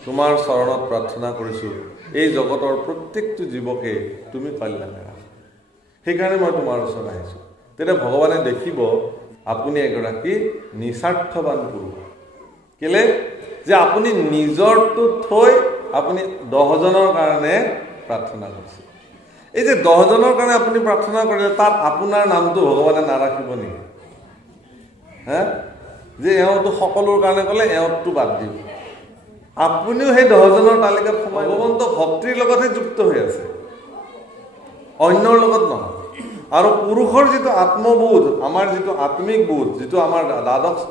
তোমাৰ চৰণত প্ৰাৰ্থনা কৰিছোঁ, এই জগতৰ প্ৰত্যেকটো জীৱকে তুমি কল্যাণ কৰা। সেইকাৰণে মই তোমাৰ ওচৰত আহিছোঁ। তেতিয়া ভগৱানে দেখিব আপুনি এগৰাকী নিস্বাৰ্থবান পুৰুষ। কেলে? যে আপুনি নিজৰটো থৈ আপুনি 10জনৰ কাৰণে প্ৰাৰ্থনা কৰিছে। এই যে 10জনৰ কাৰণে আপুনি প্ৰাৰ্থনা কৰিলে, তাত আপোনাৰ নামটো ভগৱানে নাৰাখিব নেকি? হে, যে এওঁটো সকলোৰ কাৰণে ক'লে, এওঁটো বাদ দিব। আপুনিও সেই 10জনৰ তালিকাত সোমাই ভগৱন্ত ভক্তিৰ লগতহে যুক্ত হৈ আছে, অন্যৰ লগত নহয়। আৰু পুৰুষৰ যিটো আত্মবোধ, আমাৰ যিটো আত্মিক বোধ, যিটো আমাৰ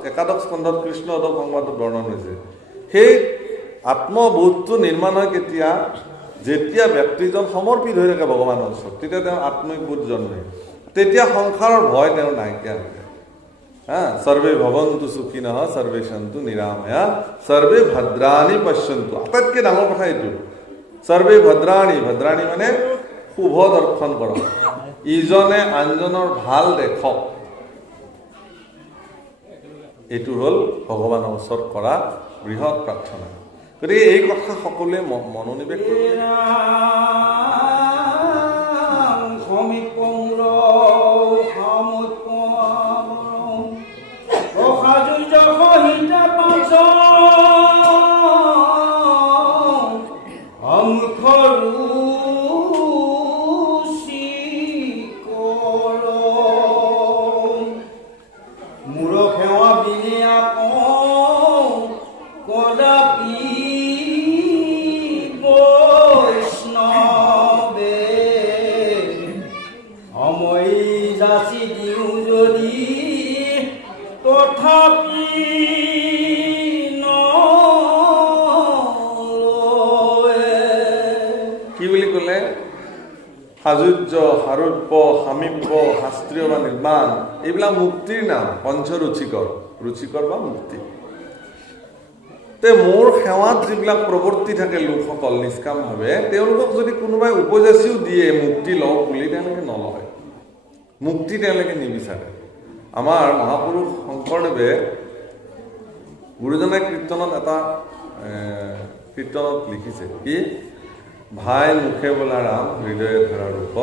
একাদশ স্কন্ধত কৃষ্ণ উদ্ধৱ সংবাদত বৰ্ণন হৈছে, সেই আত্মবোধটো নিৰ্মাণ হয় কেতিয়া? যেতিয়া ব্যক্তিজন সমৰ্পিত হৈ থাকে ভগৱানৰ ওচৰত, তেতিয়া তেওঁৰ আত্মিক বোধ জন্মে। তেতিয়া সংসাৰৰ ভয় তেওঁৰ নাইকিয়া হৈ যায়। সৰ্বে ভৱন্তু সুখিনঃ সৰ্বে সন্তু নিৰাময়া সৰ্বে ভদ্ৰাণি পশ্যন্তু। আটাইতকৈ ডাঙৰ কথা এইটো, সৰ্বে ভদ্ৰাণি। ভদ্ৰাণি মানে শুভ দৰ্শন কৰক, ইজনে আনজনৰ ভাল দেখক। এইটো হ'ল ভগৱানৰ ওচৰত কৰা বৃহৎ প্ৰাৰ্থনা। গতিকে এই কথা সকলোৱে মনোনিৱেশ কৰিব। কি বুলি ক'লে? সাজুৰ্য, সাৰূপ্য, সামীপ্য, শাস্ত্ৰীয় বা নিৰ্মাণ, এইবিলাক মুক্তিৰ নাম। পঞ্চৰুচিকৰ, ৰুচিকৰ বা মুক্তি। তে মোৰ সেৱাত যিবিলাক প্ৰৱৰ্তি থাকে লোকসকল নিষ্কামভাৱে, তেওঁলোকক যদি কোনোবাই উপযাচিও দিয়ে মুক্তি লওক বুলি, তেওঁলোকে নলয়। মুক্তি তেওঁলোকে নিবিচাৰে। আমাৰ মহাপুৰুষ শংকৰদেৱে গুৰুজনাই কীৰ্তনত এটা কীৰ্তনত লিখিছে, কি? ভাই মুখে বোলা ৰাম, হৃদয়ে ধৰা ৰূপ,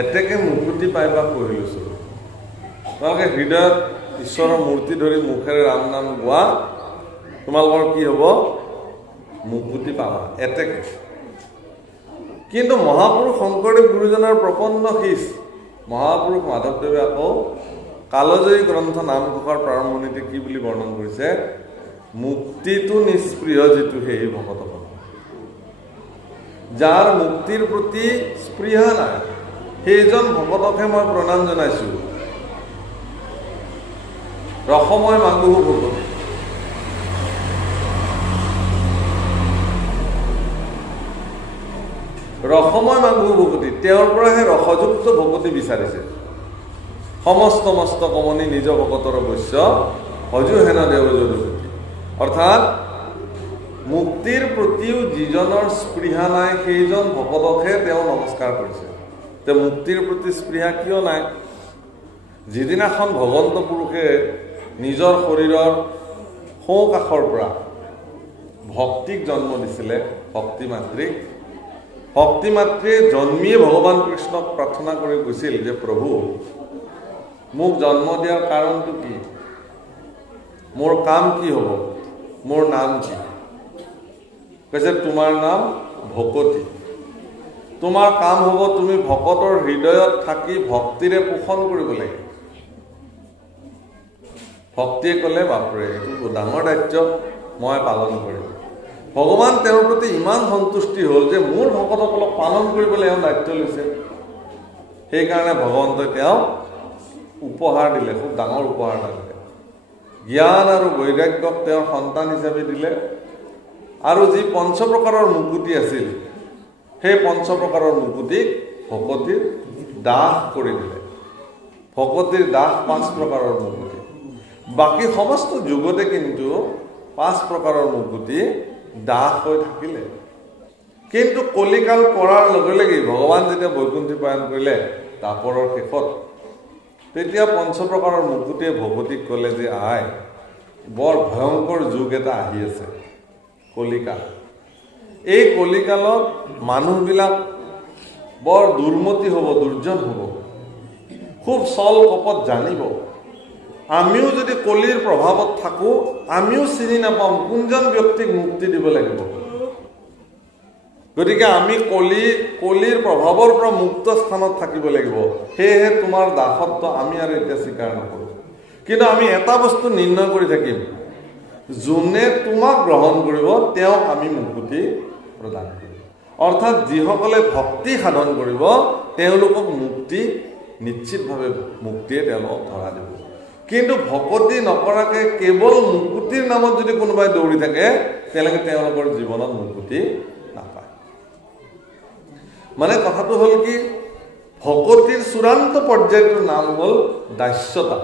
এতেকে মুকুতি পাইবা পঢ়িলো স্বৰূপ। তোমালোকে হৃদয়ত ঈশ্বৰৰ মূৰ্তি ধৰি মুখেৰে ৰাম নাম গোৱা, তোমালোকৰ কি হ'ব? মুকুতি পাবা এতেকে। কিন্তু মহাপুৰুষ শংকৰদেৱ গুৰুজনাৰ প্ৰপন্ন শিষ মহাপুৰুষ মাধৱদেৱে আকৌ কালজয়ী গ্ৰন্থ নামঘোষৰ প্ৰাৰম্ভণিতে কি বুলি বৰ্ণন কৰিছে? মুক্তিটো নিস্পৃহ যিটো সেই ভকতসকল, যাৰ মুক্তিৰ প্ৰতি স্পৃহা নাই, সেইজন ভকতকহে মই প্ৰণাম জনাইছোঁ। ৰসময় মাগুহু ভকত। ৰসময় মাংগু ভকতি, তেওঁৰ পৰাহে ৰসযুক্ত ভকতি বিচাৰিছে। সমস্ত মস্ত কমনি নিজ ভকতৰ বৈশ্য হজু হেন দেৱ যদুপতি। অৰ্থাৎ মুক্তিৰ প্ৰতিও যিজনৰ স্পৃহা নাই সেইজন ভকতকহে তেওঁ নমস্কাৰ কৰিছে। তে মুক্তিৰ প্ৰতি স্পৃহা কিয় নাই? যিদিনাখন ভগৱন্ত পুৰুষে নিজৰ শৰীৰৰ সোঁ কাষৰ পৰা ভক্তিক জন্ম দিছিলে, ভক্তি মাতৃক, ভক্তি মাতৃয়ে জন্মিয়ে ভগৱান কৃষ্ণক প্ৰাৰ্থনা কৰি কৈছিল যে প্ৰভু মোক জন্ম দিয়াৰ কাৰণটো কি, মোৰ কাম কি হ'ব, মোৰ নাম কি? কৈছে তোমাৰ নাম ভকতি, তোমাৰ কাম হ'ব তুমি ভকতৰ হৃদয়ত থাকি ভক্তিৰে পোষণ কৰিব লাগে। ভক্তিয়ে ক'লে বাপৰে এইটো ডাঙৰ দায়িত্ব, মই পালন কৰিম। ভগৱান তেওঁৰ প্ৰতি ইমান সন্তুষ্টি হ'ল যে মোৰ ভকতসকলক পালন কৰিবলৈ এওঁ দায়িত্ব লৈছে। সেইকাৰণে ভগৱন্তই তেওঁক উপহাৰ দিলে, খুব ডাঙৰ উপহাৰ দিলে। জ্ঞান আৰু বৈৰাগ্যক তেওঁৰ সন্তান হিচাপে দিলে, আৰু যি পঞ্চপ্ৰকাৰৰ মুকুতি আছিল সেই পঞ্চপ্ৰকাৰৰ মুকুতিক ভকতিৰ দাস কৰি দিলে। ভকতিৰ দাস 5 প্ৰকাৰৰ মুকুতি, বাকী সমস্ত যুগতে কিন্তু 5 প্ৰকাৰৰ মুকুতি দাস হৈ থাকিলে। কিন্তু কলিকাল পৰাৰ লগে লগে ভগৱান যেতিয়া বৈকুণ্ঠী পায়ন কৰিলে দাপৰৰ শেষত, তেতিয়া পঞ্চপ্ৰকাৰৰ মুকুতিয়ে ভকতিক ক'লে যে আই বৰ ভয়ংকৰ যুগ এটা আহি আছে, কলিকাল। এই কলিকালত মানুহবিলাক বৰ দুৰ্মতি হ'ব, দুৰ্জন হ'ব, খুব চল কপট জানিব। আমিও যদি কলিৰ প্ৰভাৱত থাকোঁ আমিও চিনি নাপাম কোনজন ব্যক্তিক মুক্তি দিব লাগিব। গতিকে আমি কলিৰ প্ৰভাৱৰ পৰা মুক্ত স্থানত থাকিব লাগিব। সেয়েহে তোমাৰ দাসত্ব আমি আৰু এতিয়া স্বীকাৰ নকৰোঁ, কিন্তু আমি এটা বস্তু নিৰ্ণয় কৰি থাকিম, যোনে তোমাক গ্ৰহণ কৰিব তেওঁক আমি মুকুতি প্ৰদান কৰিম। অৰ্থাৎ যিসকলে ভক্তি সাধন কৰিব তেওঁলোকক মুক্তি, নিশ্চিতভাৱে মুক্তিয়ে তেওঁলোকক ধৰা দিব। কিন্তু ভকতি নকৰাকৈ কেৱল মুকুতিৰ নামত যদি কোনোবাই দৌৰি থাকে তেনেহ'লে তেওঁলোকৰ জীৱনত মুকুতি নাপায়। মানে কথাটো হ'ল কি, ভকতিৰ চূড়ান্ত পৰ্যায়টোৰ নাম হ'ল দাস্যতা,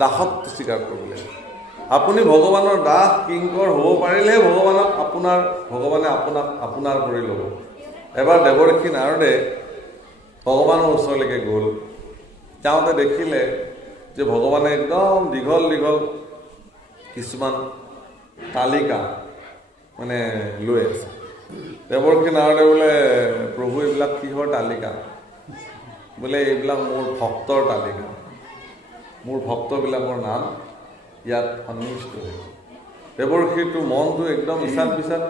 দাসত্ব স্বীকাৰ কৰিবলৈ। আপুনি ভগৱানৰ দাস কিংকৰ হ'ব পাৰিলেহে ভগৱানে আপোনাক আপোনাৰ কৰি ল'ব। এবাৰ দেৱৰ্ষি নাৰদে ভগৱানৰ ওচৰলৈকে গ'ল, যাওঁতে দেখিলে যে ভগৱানে একদম দীঘল দীঘল কিছুমান তালিকা মানে লৈ আছে। দেৱৰ্ষি নাৰদে বোলে প্ৰভু এইবিলাক কিহৰ তালিকা? বোলে এইবিলাক মোৰ ভক্তৰ তালিকা, মোৰ ভক্তবিলাকৰ নাম ইয়াত সন্নিৱিষ্ট হৈছে। দেৱৰ্ষিটোৰ মনটো একদম ইছাত বিচাত,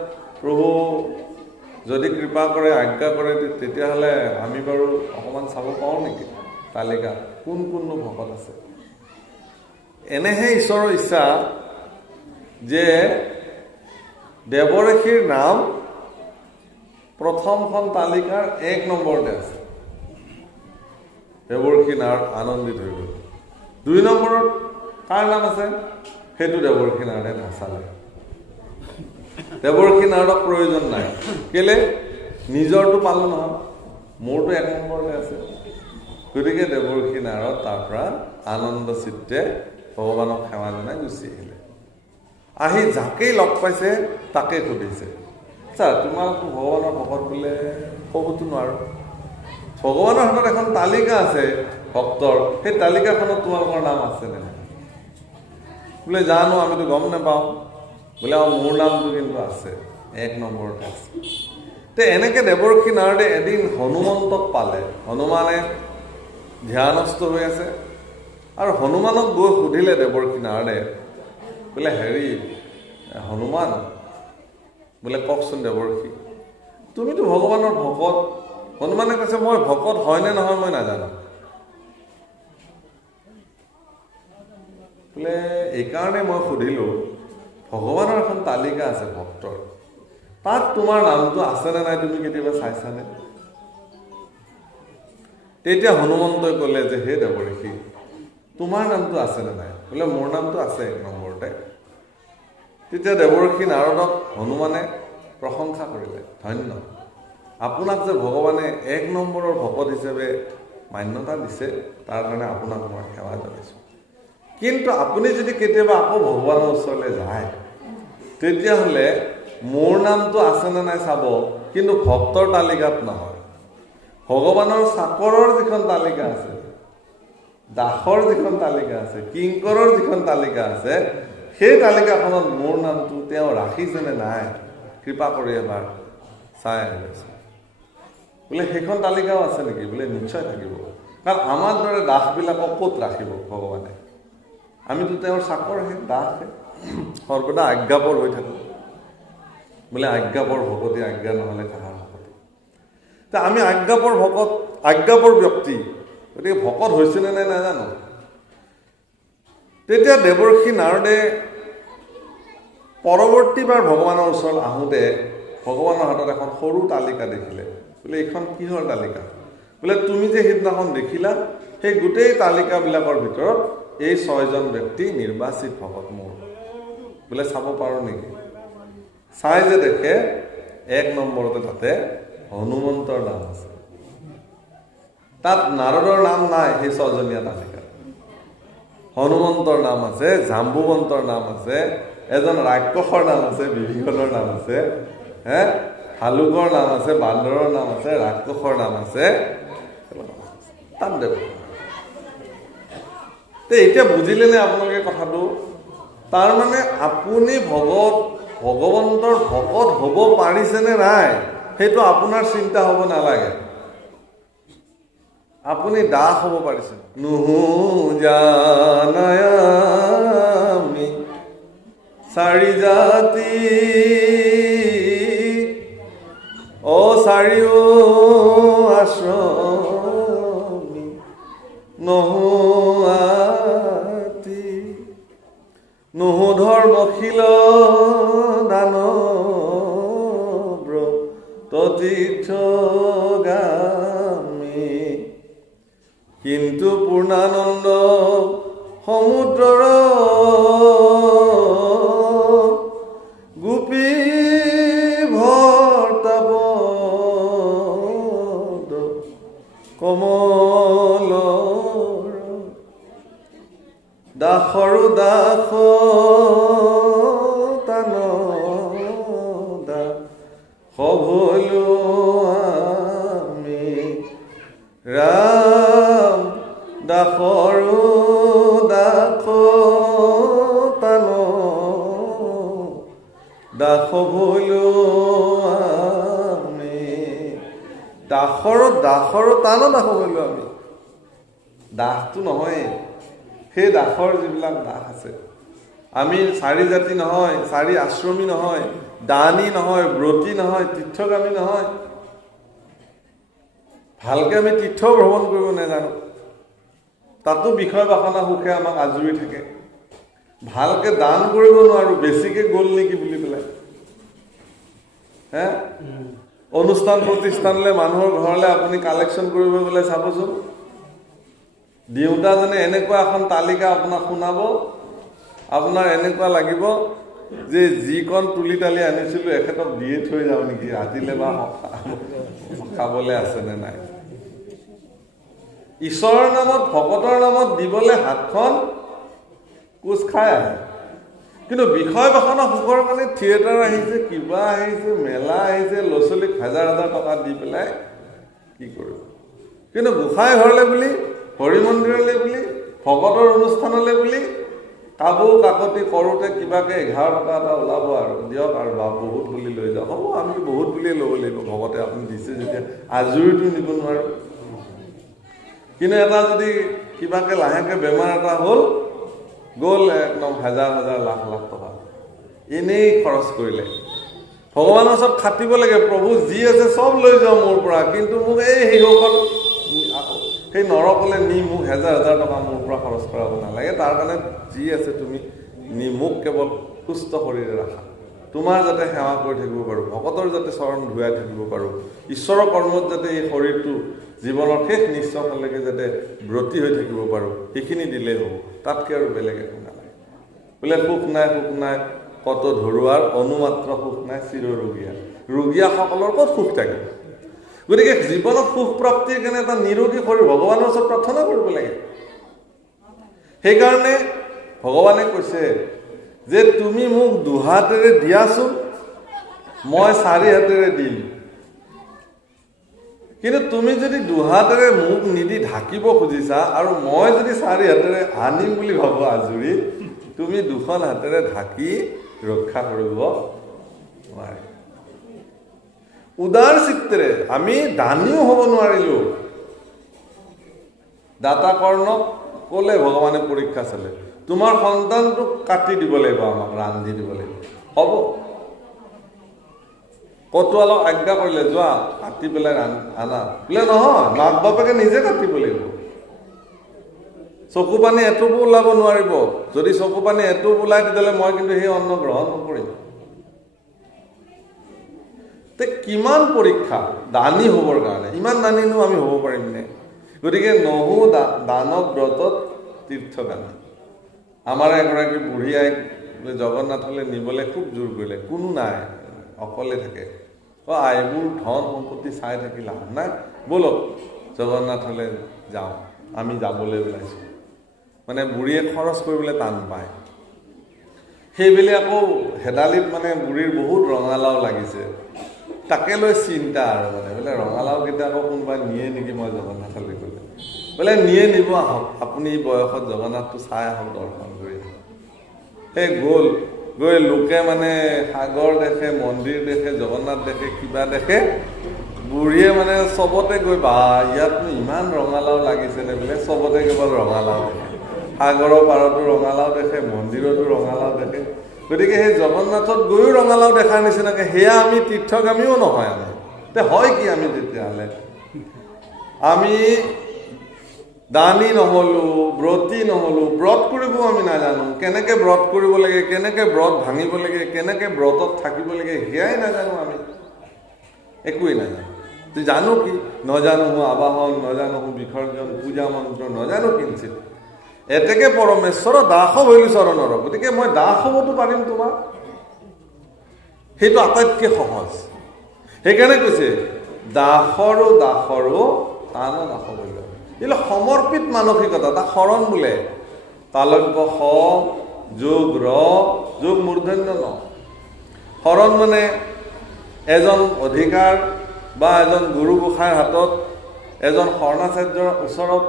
প্ৰভু যদি কৃপা কৰে, আজ্ঞা কৰে তেতিয়াহ'লে আমি বাৰু অকণমান চাব পাৰোঁ নেকি তালিকা, কোন কোননো ভকত আছে। এনেহে ঈশ্বৰৰ ইচ্ছা যে দেৱৰ্ষিৰ নাম প্ৰথমখন তালিকাৰ 1 নম্বৰতে আছে। দেৱৰ্ষি নাৰদ আনন্দিত হৈ গ'ল। 2 নম্বৰত কাৰ নাম আছে সেইটো দেৱৰ্ষি নাৰদে নাচালে। দেৱৰ্ষি নাৰদক প্ৰয়োজন নাই, কেলে নিজৰটো পালোঁ নহয়, মোৰতো 1 নম্বৰতে আছে। গতিকে দেৱৰ্ষি নাৰদ তাৰ পৰা আনন্দ চিত্তে ভগৱানক সেৱা জনাই গুচি আহিলে। আহি যাকেই লগ পাইছে তাকে সুধিছে, আচ্ছা তোমালোক ভগৱানৰ ভকত বোলে? ক'বতো নোৱাৰোঁ। ভগৱানৰ হাতত এখন তালিকা আছে ভক্তৰ, সেই তালিকাখনত তোমালোকৰ নাম আছেনে নাই? বোলে জানো আমিতো গম নাপাওঁ। বোলে মোৰ নামটো কিন্তু আছে, 1 নম্বৰতে আছে। তে এনেকৈ দেৱৰ্ষি নাৰদে এদিন হনুমন্তক পালে। হনুমানে ধ্যানস্থ হৈ আছে, আৰু হনুমানক গৈ সুধিলে দেৱৰ্ষি নাৰদে, বোলে হেৰি হনুমান, বোলে কওকচোন দেৱৰ্ষি তুমিতো ভগৱানৰ ভকত। হনুমানে কৈছে মই ভকত হয়নে নহয় মই নাজানো। বোলে এইকাৰণে মই সুধিলোঁ, ভগৱানৰ এখন তালিকা আছে ভক্তৰ, তাত তোমাৰ নামটো আছেনে নাই তুমি কেতিয়াবা চাইছানে? তেতিয়া হনুমন্তই ক'লে যে হে দেৱৰ্ষি তোমাৰ নামটো আছেনে নাই? বোলে মোৰ নামটো আছে 1 নম্বৰতে। তেতিয়া দেৱৰ্ষি নাৰদক হনুমানে প্ৰশংসা কৰিলে, ধন্য আপোনাক যে ভগৱানে 1 নম্বৰৰ ভকত হিচাপে মান্যতা দিছে তাৰ কাৰণে আপোনাক মই সেৱা জনাইছোঁ। কিন্তু আপুনি যদি কেতিয়াবা আকৌ ভগৱানৰ ওচৰলৈ যায় তেতিয়াহ'লে মোৰ নামটো আছেনে নাই চাব, কিন্তু ভক্তৰ তালিকাত নহয়। ভগৱানৰ চাকৰৰ যিখন তালিকা আছে, দাসৰ যিখন তালিকা আছে, কিংকৰৰ যিখন তালিকা আছে, সেই তালিকাখনত মোৰ নামটো তেওঁ ৰাখিছেনে নাই কৃপা কৰি এবাৰ চাই আহিছে। বোলে সেইখন তালিকাও আছে নেকি? বোলে নিশ্চয় থাকিব, কাৰণ আমাৰ দৰে দাসবিলাকক ক'ত ৰাখিব ভগৱানে? আমিতো তেওঁৰ চাকৰহে, দাসহে, সৰ্বদা আজ্ঞাপৰ হৈ থাকোঁ। বোলে আজ্ঞাপৰ ভকতি, আজ্ঞা নহ'লে কাহাৰ ভকতি। তে আমি আজ্ঞাপৰ ভকত, আজ্ঞাপৰ ব্যক্তি, গতিকে ভকত হৈছেনে নাই নাজানো। তেতিয়া দেৱৰ্ষি নাৰদে পৰৱৰ্তীবাৰ ভগৱানৰ ওচৰত আহোঁতে ভগৱানৰ হাতত এখন সৰু তালিকা দেখিলে। বোলে এইখন কিহৰ তালিকা? বোলে তুমি যে সিদিনাখন দেখিলা সেই গোটেই তালিকাবিলাকৰ ভিতৰত এই 6জন ব্যক্তি নিৰ্বাচিত ভকত মোৰ। বোলে চাব পাৰোঁ নেকি? চাই যে দেখে 1 নম্বৰতে তাতে হনুমন্তৰ নাম আছে। তাত নাৰদৰ নাম নাই সেই 6জনীয়া তালিকাত। হনুমন্তৰ নাম আছে, জাম্বুবন্তৰ নাম আছে, এজন ৰাক্ষসৰ নাম আছে, বিভীষণৰ নাম আছে, ভালুকৰ নাম আছে, বান্দৰৰ নাম আছে, ৰাক্ষসৰ নাম আছে, তাত দেৱ। এতিয়া বুজিলে নে আপোনালোকে কথাটো? তাৰমানে আপুনি ভগৱন্তৰ ভকত হ'ব পাৰিছেনে নাই সেইটো আপোনাৰ চিন্তা হ'ব নালাগে। আপুনি দাস হ'ব পাৰিছে। নুহু জানায়ামি চাৰি জাতি অ চাৰিও আশ্ৰমি নহু আতি নহু ধৰ্মশীল দানব্ৰ ততীৰ্থগামী কিন্তু পূৰ্ণানন্দ সমুদ্ৰৰ গোপী ভৰ্তাব কমল দাসৰো দাস তান সভলো আমি ৰাম দাসৰো দাস তান দাস ভলো আমি। দাসৰো টান দাস ভলো আমি। দাসটো নহয়, সেই দাসৰ যিবিলাক দাস আছে। আমি 4 জাতি নহয়, 4 আশ্ৰমী নহয়, দানী নহয়, ব্ৰতী নহয়, তীৰ্থগামী নহয়। ভালকে আমি তীৰ্থ ভ্ৰমণ কৰিব নাজানো, তাতো বিষয় বাসনা সুখে আমাক আজৰি থাকে। ভালকে দান কৰিব নোৱাৰো, বেছিকে গ'ল নেকি বুলি পেলাই। অনুষ্ঠান প্ৰতিষ্ঠানলৈ মানুহৰ ঘৰলৈ আপুনি কালেকশ্যন কৰিব গ'লে চাবচোন, দেউতাজনে এনেকুৱা এখন তালিকা আপোনাক শুনাব, আপোনাৰ এনেকুৱা লাগিব যে যিকণ তুলি তালি আনিছিলোঁ এখেতক দিয়ে থৈ যাওঁ নেকি, ৰাতিলে বা খাবলৈ আছেনে নাই। ঈশ্বৰৰ নামত, ভকতৰ নামত দিবলৈ হাতখন কোচ খাই আহে, কিন্তু বিষয় বাসনা সুখৰ কাৰণে থিয়েটাৰ আহিছে, কিবা আহিছে, মেলা আহিছে, ল'ৰা ছোৱালীক 1000 টকা দি পেলাই কি কৰিব। কিন্তু গোসাঁই ঘৰলৈ বুলি, হৰি মন্দিৰলৈ বুলি, ভকতৰ অনুষ্ঠানলৈ বুলি কাবৌ কাকতি কৰোঁতে কিবাকে 11 টকা এটা ওলাব আৰু দিয়ক আৰু বা বহুত বুলি লৈ যাওক। হ'ব, আমি বহুত বুলিয়ে ল'ব লাগিব, ভকতে আপুনি দিছে যেতিয়া আজৰিটো নিব নোৱাৰোঁ। কিন্তু এটা যদি কিবাকে লাহেকে বেমাৰ এটা হ'ল, গ'ল একদম 1000 লাখ টকা এনেই খৰচ কৰিলে। ভগৱানৰ ওচৰত খাটিব লাগে, প্ৰভু যি আছে চব লৈ যাওঁ মোৰ পৰা, কিন্তু মোক এই সেইসকল সেই নৰকলে নি মোক 1000 টকা মোৰ পৰা খৰচ কৰাব নালাগে। তাৰ কাৰণে যি আছে তুমি নি মোক কেৱল সুস্থ শৰীৰে ৰাখা, তোমাৰ যাতে সেৱা কৰি থাকিব পাৰোঁ, ভকতৰ যাতে চৰণ ধুৱাই থাকিব পাৰোঁ, ঈশ্বৰৰ কৰ্মত যাতে এই শৰীৰটো জীৱনৰ শেষ নিশ্বাসলৈকে যাতে ব্ৰতী হৈ থাকিব পাৰোঁ, সেইখিনি দিলেই হ'ব। তাতকৈ আৰু বেলেগ একো নালাগে। বোলে সুখ নাই, সুখ নাই কত ধৰুৱাৰ অনুমাত্ৰ সুখ নাই চিৰৰোগীয়া। ৰোগীয়াসকলৰ ক'ত সুখ থাকে? গতিকে জীৱনত সুখ প্ৰাপ্তিৰ কাৰণে এটা নিৰোগী শৰীৰ ভগৱানৰ ওচৰত প্ৰাৰ্থনা কৰিব লাগে। সেইকাৰণে ভগৱানে কৈছে যে তুমি মোক দুহাতেৰে দিয়াচোন, মই 4 হাতেৰে দিম। কিন্তু তুমি যদি দুহাতেৰে মোক নিদি ঢাকিব খুজিছা আৰু মই যদি 4 হাতেৰে আনিম বুলি ভাবো আজৰি, তুমি 2খন হাতেৰে ঢাকি ৰক্ষা কৰিব নোৱাৰে। উদাৰ চিত্তেৰে আমি দানীও হ'ব নোৱাৰিলো। দাতা কৰ্ণক ক'লে ভগৱানে পৰীক্ষা চালে, তোমাৰ সন্তানটোক কাটি দিব লাগিব, আমাক ৰান্ধি দিব লাগিব। হ'ব, কটুৱালক আজ্ঞা কৰিলে, যোৱা কাটি পেলাই আনা। বোলে নহয়, মাক বাপেকে নিজে কাটিব লাগিব। চকু পানী এটোপো ওলাব নোৱাৰিব। যদি চকু পানী এটোপ ওলাই তেতিয়াহ'লে মই কিন্তু সেই অন্ন গ্ৰহণ নকৰিম। তে কিমান পৰীক্ষা দানী হ'বৰ কাৰণে, ইমান দানীনো আমি হ'ব পাৰিমনে? গতিকে নহু দানৱ ব্ৰতত তীৰ্থগামী। আমাৰ এগৰাকী বুঢ়ী আইক জগন্নাথলৈ নিবলৈ খুব জোৰ কৰিলে, কোনো নাই, অকলে থাকে। আইবোৰ ধন সম্পত্তি চাই থাকি লাভ নাই, ব'লক জগন্নাথলৈ যাওঁ, আমি যাবলৈ ওলাইছোঁ। মানে বুঢ়ীয়ে খৰচ কৰিবলৈ টান পায়। সেইবেলি আকৌ হেদালিত মানে বুঢ়ীৰ বহুত ৰঙালাও লাগিছে, তাকে লৈ চিন্তা আৰু মানে বোলে ৰঙালাওকেইটা আকৌ কোনোবাই নিয়ে নেকি মই জগন্নাথলৈ গ'লে। বোলে নিয়ে, নিব, আহক আপুনি বয়সত জগন্নাথটো চাই আহক, দৰ্শন কৰি। সেই গৈ লোকে মানে সাগৰ দেখে, মন্দিৰ দেখে, জগন্নাথ দেখে, কিবা দেখে। বুঢ়ীয়ে মানে চবতে গৈ, বা ইয়াতনো ইমান ৰঙালাও লাগিছেনে বোলে, চবতে কেৱল ৰঙালাও দেখে। সাগৰৰ পাৰতো ৰঙালাও দেখে, মন্দিৰতো ৰঙালাও দেখে। গতিকে সেই জগন্নাথত গৈও ৰঙালাও দেখাৰ নিচিনাকে সেয়া আমি তীৰ্থগামীও নহয়। আমি তে হয় কি আমি তেতিয়াহ'লে? আমি দানী নহ'লো, ব্ৰতী নহ'লো, ব্ৰত কৰিবও আমি নাজানো। কেনেকে ব্ৰত কৰিব লাগে, কেনেকে ব্ৰত ভাঙিব লাগে, কেনেকে ব্ৰতত থাকিব লাগে, সেয়াই নাজানো আমি, একোৱেই নাজানো। জানো কি? নজানো আবাহন, নজানো বিসৰ্জন, পূজা মন্ত্ৰ নজানো কিঞ্চিত। এতেকে পৰমেশ্বৰ দাস হৈলো চৰণৰ। গতিকে মই দাস হ'বতো পাৰিম তোমাৰ, সেইটো আটাইতকৈ সহজ। সেইকাৰণে কৈছে দাসৰো টান দাস হৈল। এইবিলাক সমৰ্পিত মানসিকতা, তাক শৰণ বোলে। তালব্য স যোগ ৰ যোগ মূৰ্ধন্য ন। শৰণ মানে এজন অধিকাৰ বা এজন গুৰু গোসাঁইৰ হাতত, এজন শৰণাচাৰ্যৰ ওচৰত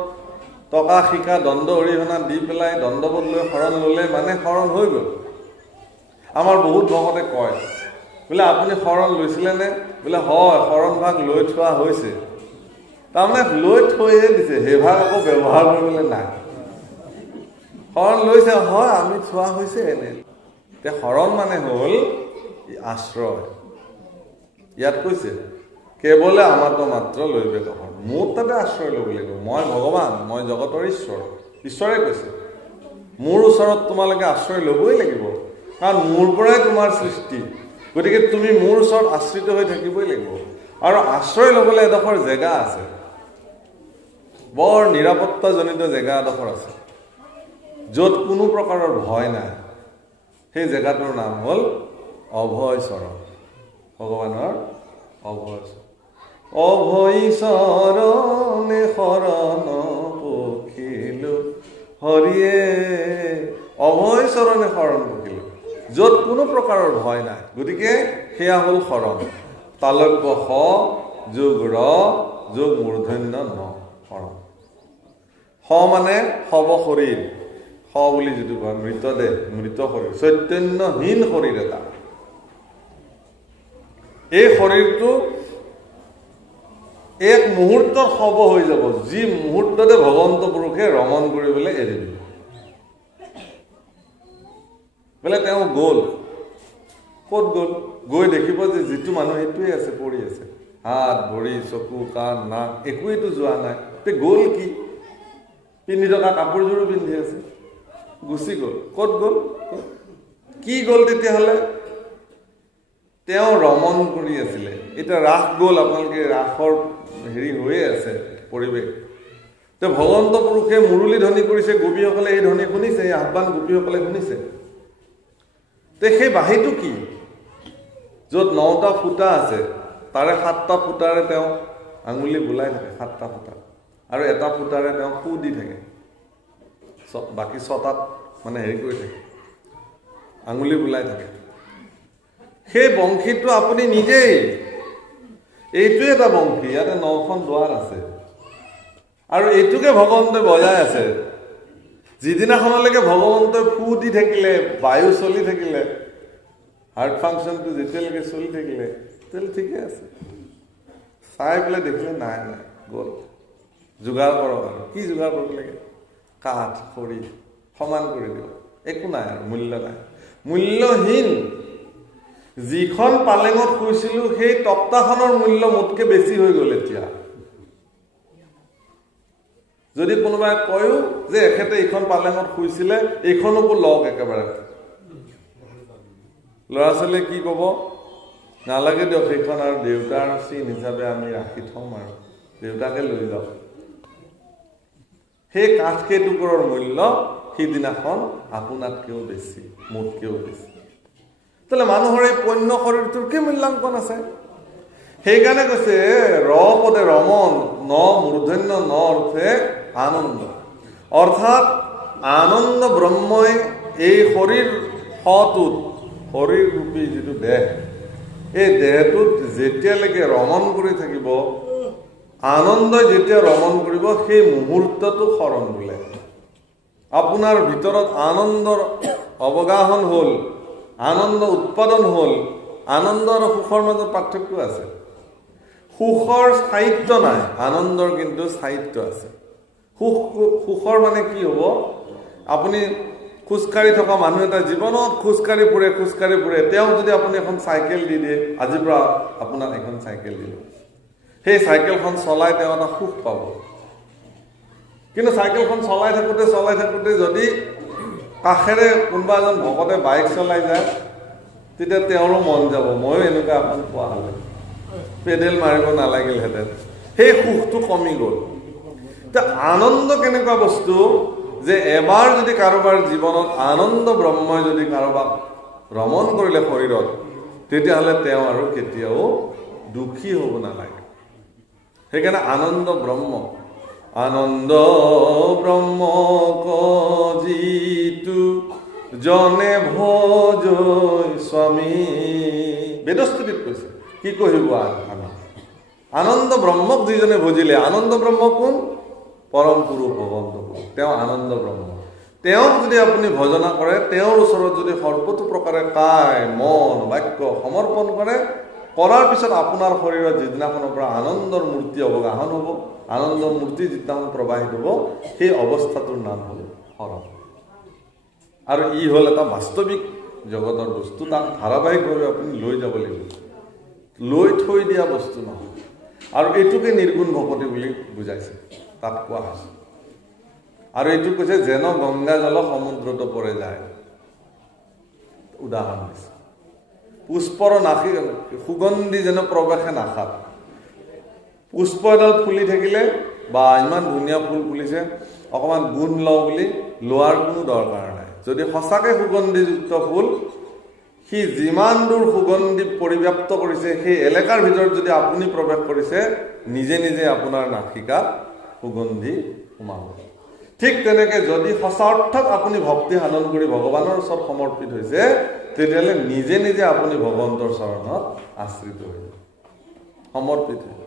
টকা শিকা দণ্ড অৰিহণা দি পেলাই দণ্ডবোধ লৈ শৰণ ল'লে মানে শৰণ হৈ গ'ল। আমাৰ বহুত ভকতে কয়, বোলে আপুনি শৰণ লৈছিলেনে? বোলে হয়, শৰণ ভাগ লৈ থোৱা হৈছে। তাৰমানে লৈ থৈহে দিছে, সেই ভাগ আকৌ ব্যৱহাৰ কৰিবলৈ নাই। শৰণ লৈছে, হয় আমি থোৱা হৈছে এনে। এতিয়া শৰণ মানে হ'ল আশ্ৰয়। ইয়াত কৈছে কেৱলে আমাতো মাত্ৰ লৈবে কহন, মোৰ তাতে আশ্ৰয় ল'ব লাগিব। মই ভগৱান, মই জগতৰ ঈশ্বৰ। ঈশ্বৰে কৈছে মোৰ ওচৰত তোমালোকে আশ্ৰয় ল'বই লাগিব, কাৰণ মোৰ পৰাই তোমাৰ সৃষ্টি। গতিকে তুমি মোৰ ওচৰত আশ্ৰিত হৈ থাকিবই লাগিব। আৰু আশ্ৰয় ল'বলৈ এডোখৰ জেগা আছে, বৰ নিৰাপত্তাজনিত জেগা এডোখৰ আছে, য'ত কোনো প্ৰকাৰৰ ভয় নাই। সেই জেগাটোৰ নাম হ'ল অভয় চৰণ, ভগৱানৰ অভয় চৰণ। অভয় চৰণে শৰণ পখিলো হৰিয়ে, অভয় চৰণে শৰণ পখিলো, য'ত কোনো প্ৰকাৰৰ ভয় নাই। গতিকে সেয়া হ'ল শৰণ। তালব্য স যোগ ৰ যোগ মূৰ্ধন্য ন শৰণ। স মানে শৱ শৰীৰ, স বুলি যিটো কয় মৃতদেহ, মৃত শৰীৰ, চৈতন্যহীন শৰীৰ এটা। এই শৰীৰটো এক মুহূৰ্তত শৱ হৈ যাব, যি মুহূৰ্ততে ভগৱন্ত পুৰুষে ৰমণ কৰিবলৈ এৰি দিব। বোলে তেওঁ গ'ল, ক'ত গ'ল? গৈ দেখিব যে যিটো মানুহ সেইটোৱে আছে, পৰি আছে। হাত ভৰি চকু কাণ নাক একোৱেইতো যোৱা নাই। তে গ'ল কি? পিন্ধি থকা কাপোৰযোৰো পিন্ধি আছে, গুচি গ'ল। ক'ত গ'ল? কি গ'ল তেতিয়াহ'লে? তেওঁ ৰমণ কৰি আছিলে। এতিয়া ৰাস গ'ল, আপোনালোকে ৰাসৰ হেৰি হৈয়ে আছে পৰিৱেশ। তে ভগৱন্ত পুৰুষে মুৰলী ধ্বনি কৰিছে, গোপীসকলে এই ধ্বনি শুনিছে, এই আহ্বান গোপীসকলে শুনিছে। তে সেই বাঁহীটো কি? য'ত 9টা ফুটা আছে, তাৰে 7টা ফুটাৰে তেওঁ আঙুলি বুলাই থাকে 7টা ফুটা আৰু এটা ফুটাৰে তেওঁ ফু দি থাকে বাকি 6টাত মানে হেৰি কৰি থাকে আঙুলি বুলাই থাকে সেই বংশীটো আপুনি নিজেই এইটোৱে এটা বংশী ইয়াতে 9খন দুৱাৰ আছে আৰু এইটোকে ভগৱন্তই বজাই আছে যিদিনাখনলৈকে ভগৱন্তই ফু দি থাকিলে বায়ু চলি থাকিলে হাৰ্ট ফাংচনটো যেতিয়ালৈকে চলি থাকিলে তেতিয়ালৈ ঠিকে আছে চাই পেলাই দেখিলে নাই গ'ল যোগাৰ কৰক আৰু কি যোগাৰ কৰিব লাগে কাঠ খৰি সমান কৰি দিয়ক একো নাই আৰু মূল্য নাই মূল্যহীন যিখন পালেঙত শুইছিলোঁ সেই তক্তাখনৰ মূল্য মোতকৈ বেছি হৈ গ'ল এতিয়া যদি কোনোবাই কয়ো যে এখেতে এইখন পালেঙত শুইছিলে এইখনকো লওক একেবাৰে ল'ৰা ছোৱালীয়ে কি ক'ব নালাগে দিয়ক সেইখন আৰু দেউতাৰ চিন হিচাপে আমি ৰাখি থ'ম আৰু দেউতাকে লৈ যাওক সেই কাঠকেইটুকুৰৰ মূল্য সিদিনাখন আপোনাতকৈও বেছি মোতকৈও বেছি তাহলে মানুহৰ এই পণ্য শৰীৰটোৰ কি মূল্যাংকন আছে সেইকাৰণে কৈছে ৰ পদে ৰমন ন মূৰ্ধন্য ন অৰ্থে আনন্দ অৰ্থাৎ আনন্দ ব্ৰহ্মই এই শৰীৰ হটোত শৰীৰ ৰূপী যিটো দেহ এই দেহটোত যেতিয়ালৈকে ৰমন কৰি থাকিব আনন্দই যেতিয়া ৰমন কৰিব সেই মুহূৰ্তটো শৰণ বোলে আপোনাৰ ভিতৰত আনন্দৰ অৱগাহন হ'ল আনন্দ উৎপাদন হ'ল আনন্দ আৰু সুখৰ মাজত পাৰ্থক্য আছে সুখৰ স্থায়িত্ব নাই আনন্দৰ কিন্তু স্থায়িত্ব আছে সুখৰ মানে কি হ'ব আপুনি খোজকাঢ়ি থকা মানুহ এটা জীৱনত খোজকাঢ়ি ফুৰে তেওঁক যদি আপুনি এখন চাইকেল দি দিয়ে আজিৰ পৰা আপোনাক এখন চাইকেল দিলোঁ সেই চাইকেলখন চলাই তেওঁ এটা সুখ পাব কিন্তু চাইকেলখন চলাই থাকোঁতে যদি কাষেৰে কোনোবা এজন ভকতে বাইক চলাই যায় তেতিয়া তেওঁৰো মন যাব ময়ো এনেকুৱা এখন পোৱা হ'লে পেডেল মাৰিব নালাগিলহেঁতেন সেই সুখটো কমি গ'ল এতিয়া আনন্দ কেনেকুৱা বস্তু যে এবাৰ যদি কাৰোবাৰ জীৱনত আনন্দ ব্ৰহ্মই যদি কাৰোবাক ভ্ৰমণ কৰিলে শৰীৰত তেতিয়াহ'লে তেওঁ আৰু কেতিয়াও দুখী হ'ব নালাগে সেইকাৰণে আনন্দ ব্ৰহ্ম যিটো জনে ভজ স্বামী বেদস্তুতিত কৈছে কি কহিব আমি আনন্দ ব্ৰহ্মক যিজনে ভজিলে আনন্দ ব্ৰহ্ম কোন পৰম পুৰুষ ভগৱন্ত পুৰুষ তেওঁ আনন্দ ব্ৰহ্ম তেওঁক যদি আপুনি ভজনা কৰে তেওঁৰ ওচৰত যদি সৰ্বতো প্ৰকাৰে কায় মন বাক্য সমৰ্পণ কৰে কৰাৰ পিছত আপোনাৰ শৰীৰত যিদিনাখনৰ পৰা আনন্দৰ মূৰ্তি অৱগাহন হ'ব আনন্দৰ মূৰ্তি যিদিনাখন প্ৰবাহিত হ'ব সেই অৱস্থাটোৰ নাম হ'ল শৰণ আৰু ই হ'ল এটা বাস্তৱিক জগতৰ বস্তু তাক ধাৰাবাহিকভাৱে আপুনি লৈ যাব লাগিব লৈ থৈ দিয়া বস্তু নহয় আৰু এইটোকে নিৰ্গুণ ভকতি বুলি বুজাইছে তাত কোৱা হৈছে আৰু এইটো কৈছে যেন গংগা জল সমুদ্ৰত পৰে যায় উদাহৰণ দিছে পুষ্পৰ নাখি সুগন্ধি যেন প্ৰৱেশে নাখাত পুষ্প এডাল ফুলি থাকিলে বা ইমান ধুনীয়া ফুল ফুলিছে অকণমান গুণ লওঁ বুলি লোৱাৰ কোনো দৰকাৰ নাই যদি সঁচাকৈ সুগন্ধিযুক্ত ফুল সি যিমান দূৰ সুগন্ধি পৰিব্যাপ্ত কৰিছে সেই এলেকাৰ ভিতৰত যদি আপুনি প্ৰৱেশ কৰিছে নিজে নিজে আপোনাৰ নাসিকাত সুগন্ধি সোমাব ঠিক তেনেকৈ যদি সঁচা অৰ্থত আপুনি ভক্তি সাধন কৰি ভগৱানৰ ওচৰত সমৰ্পিত হৈছে তেতিয়াহ'লে নিজে নিজে আপুনি ভগৱন্তৰ চৰণত আশ্ৰিত হৈ সমৰ্পিত হৈ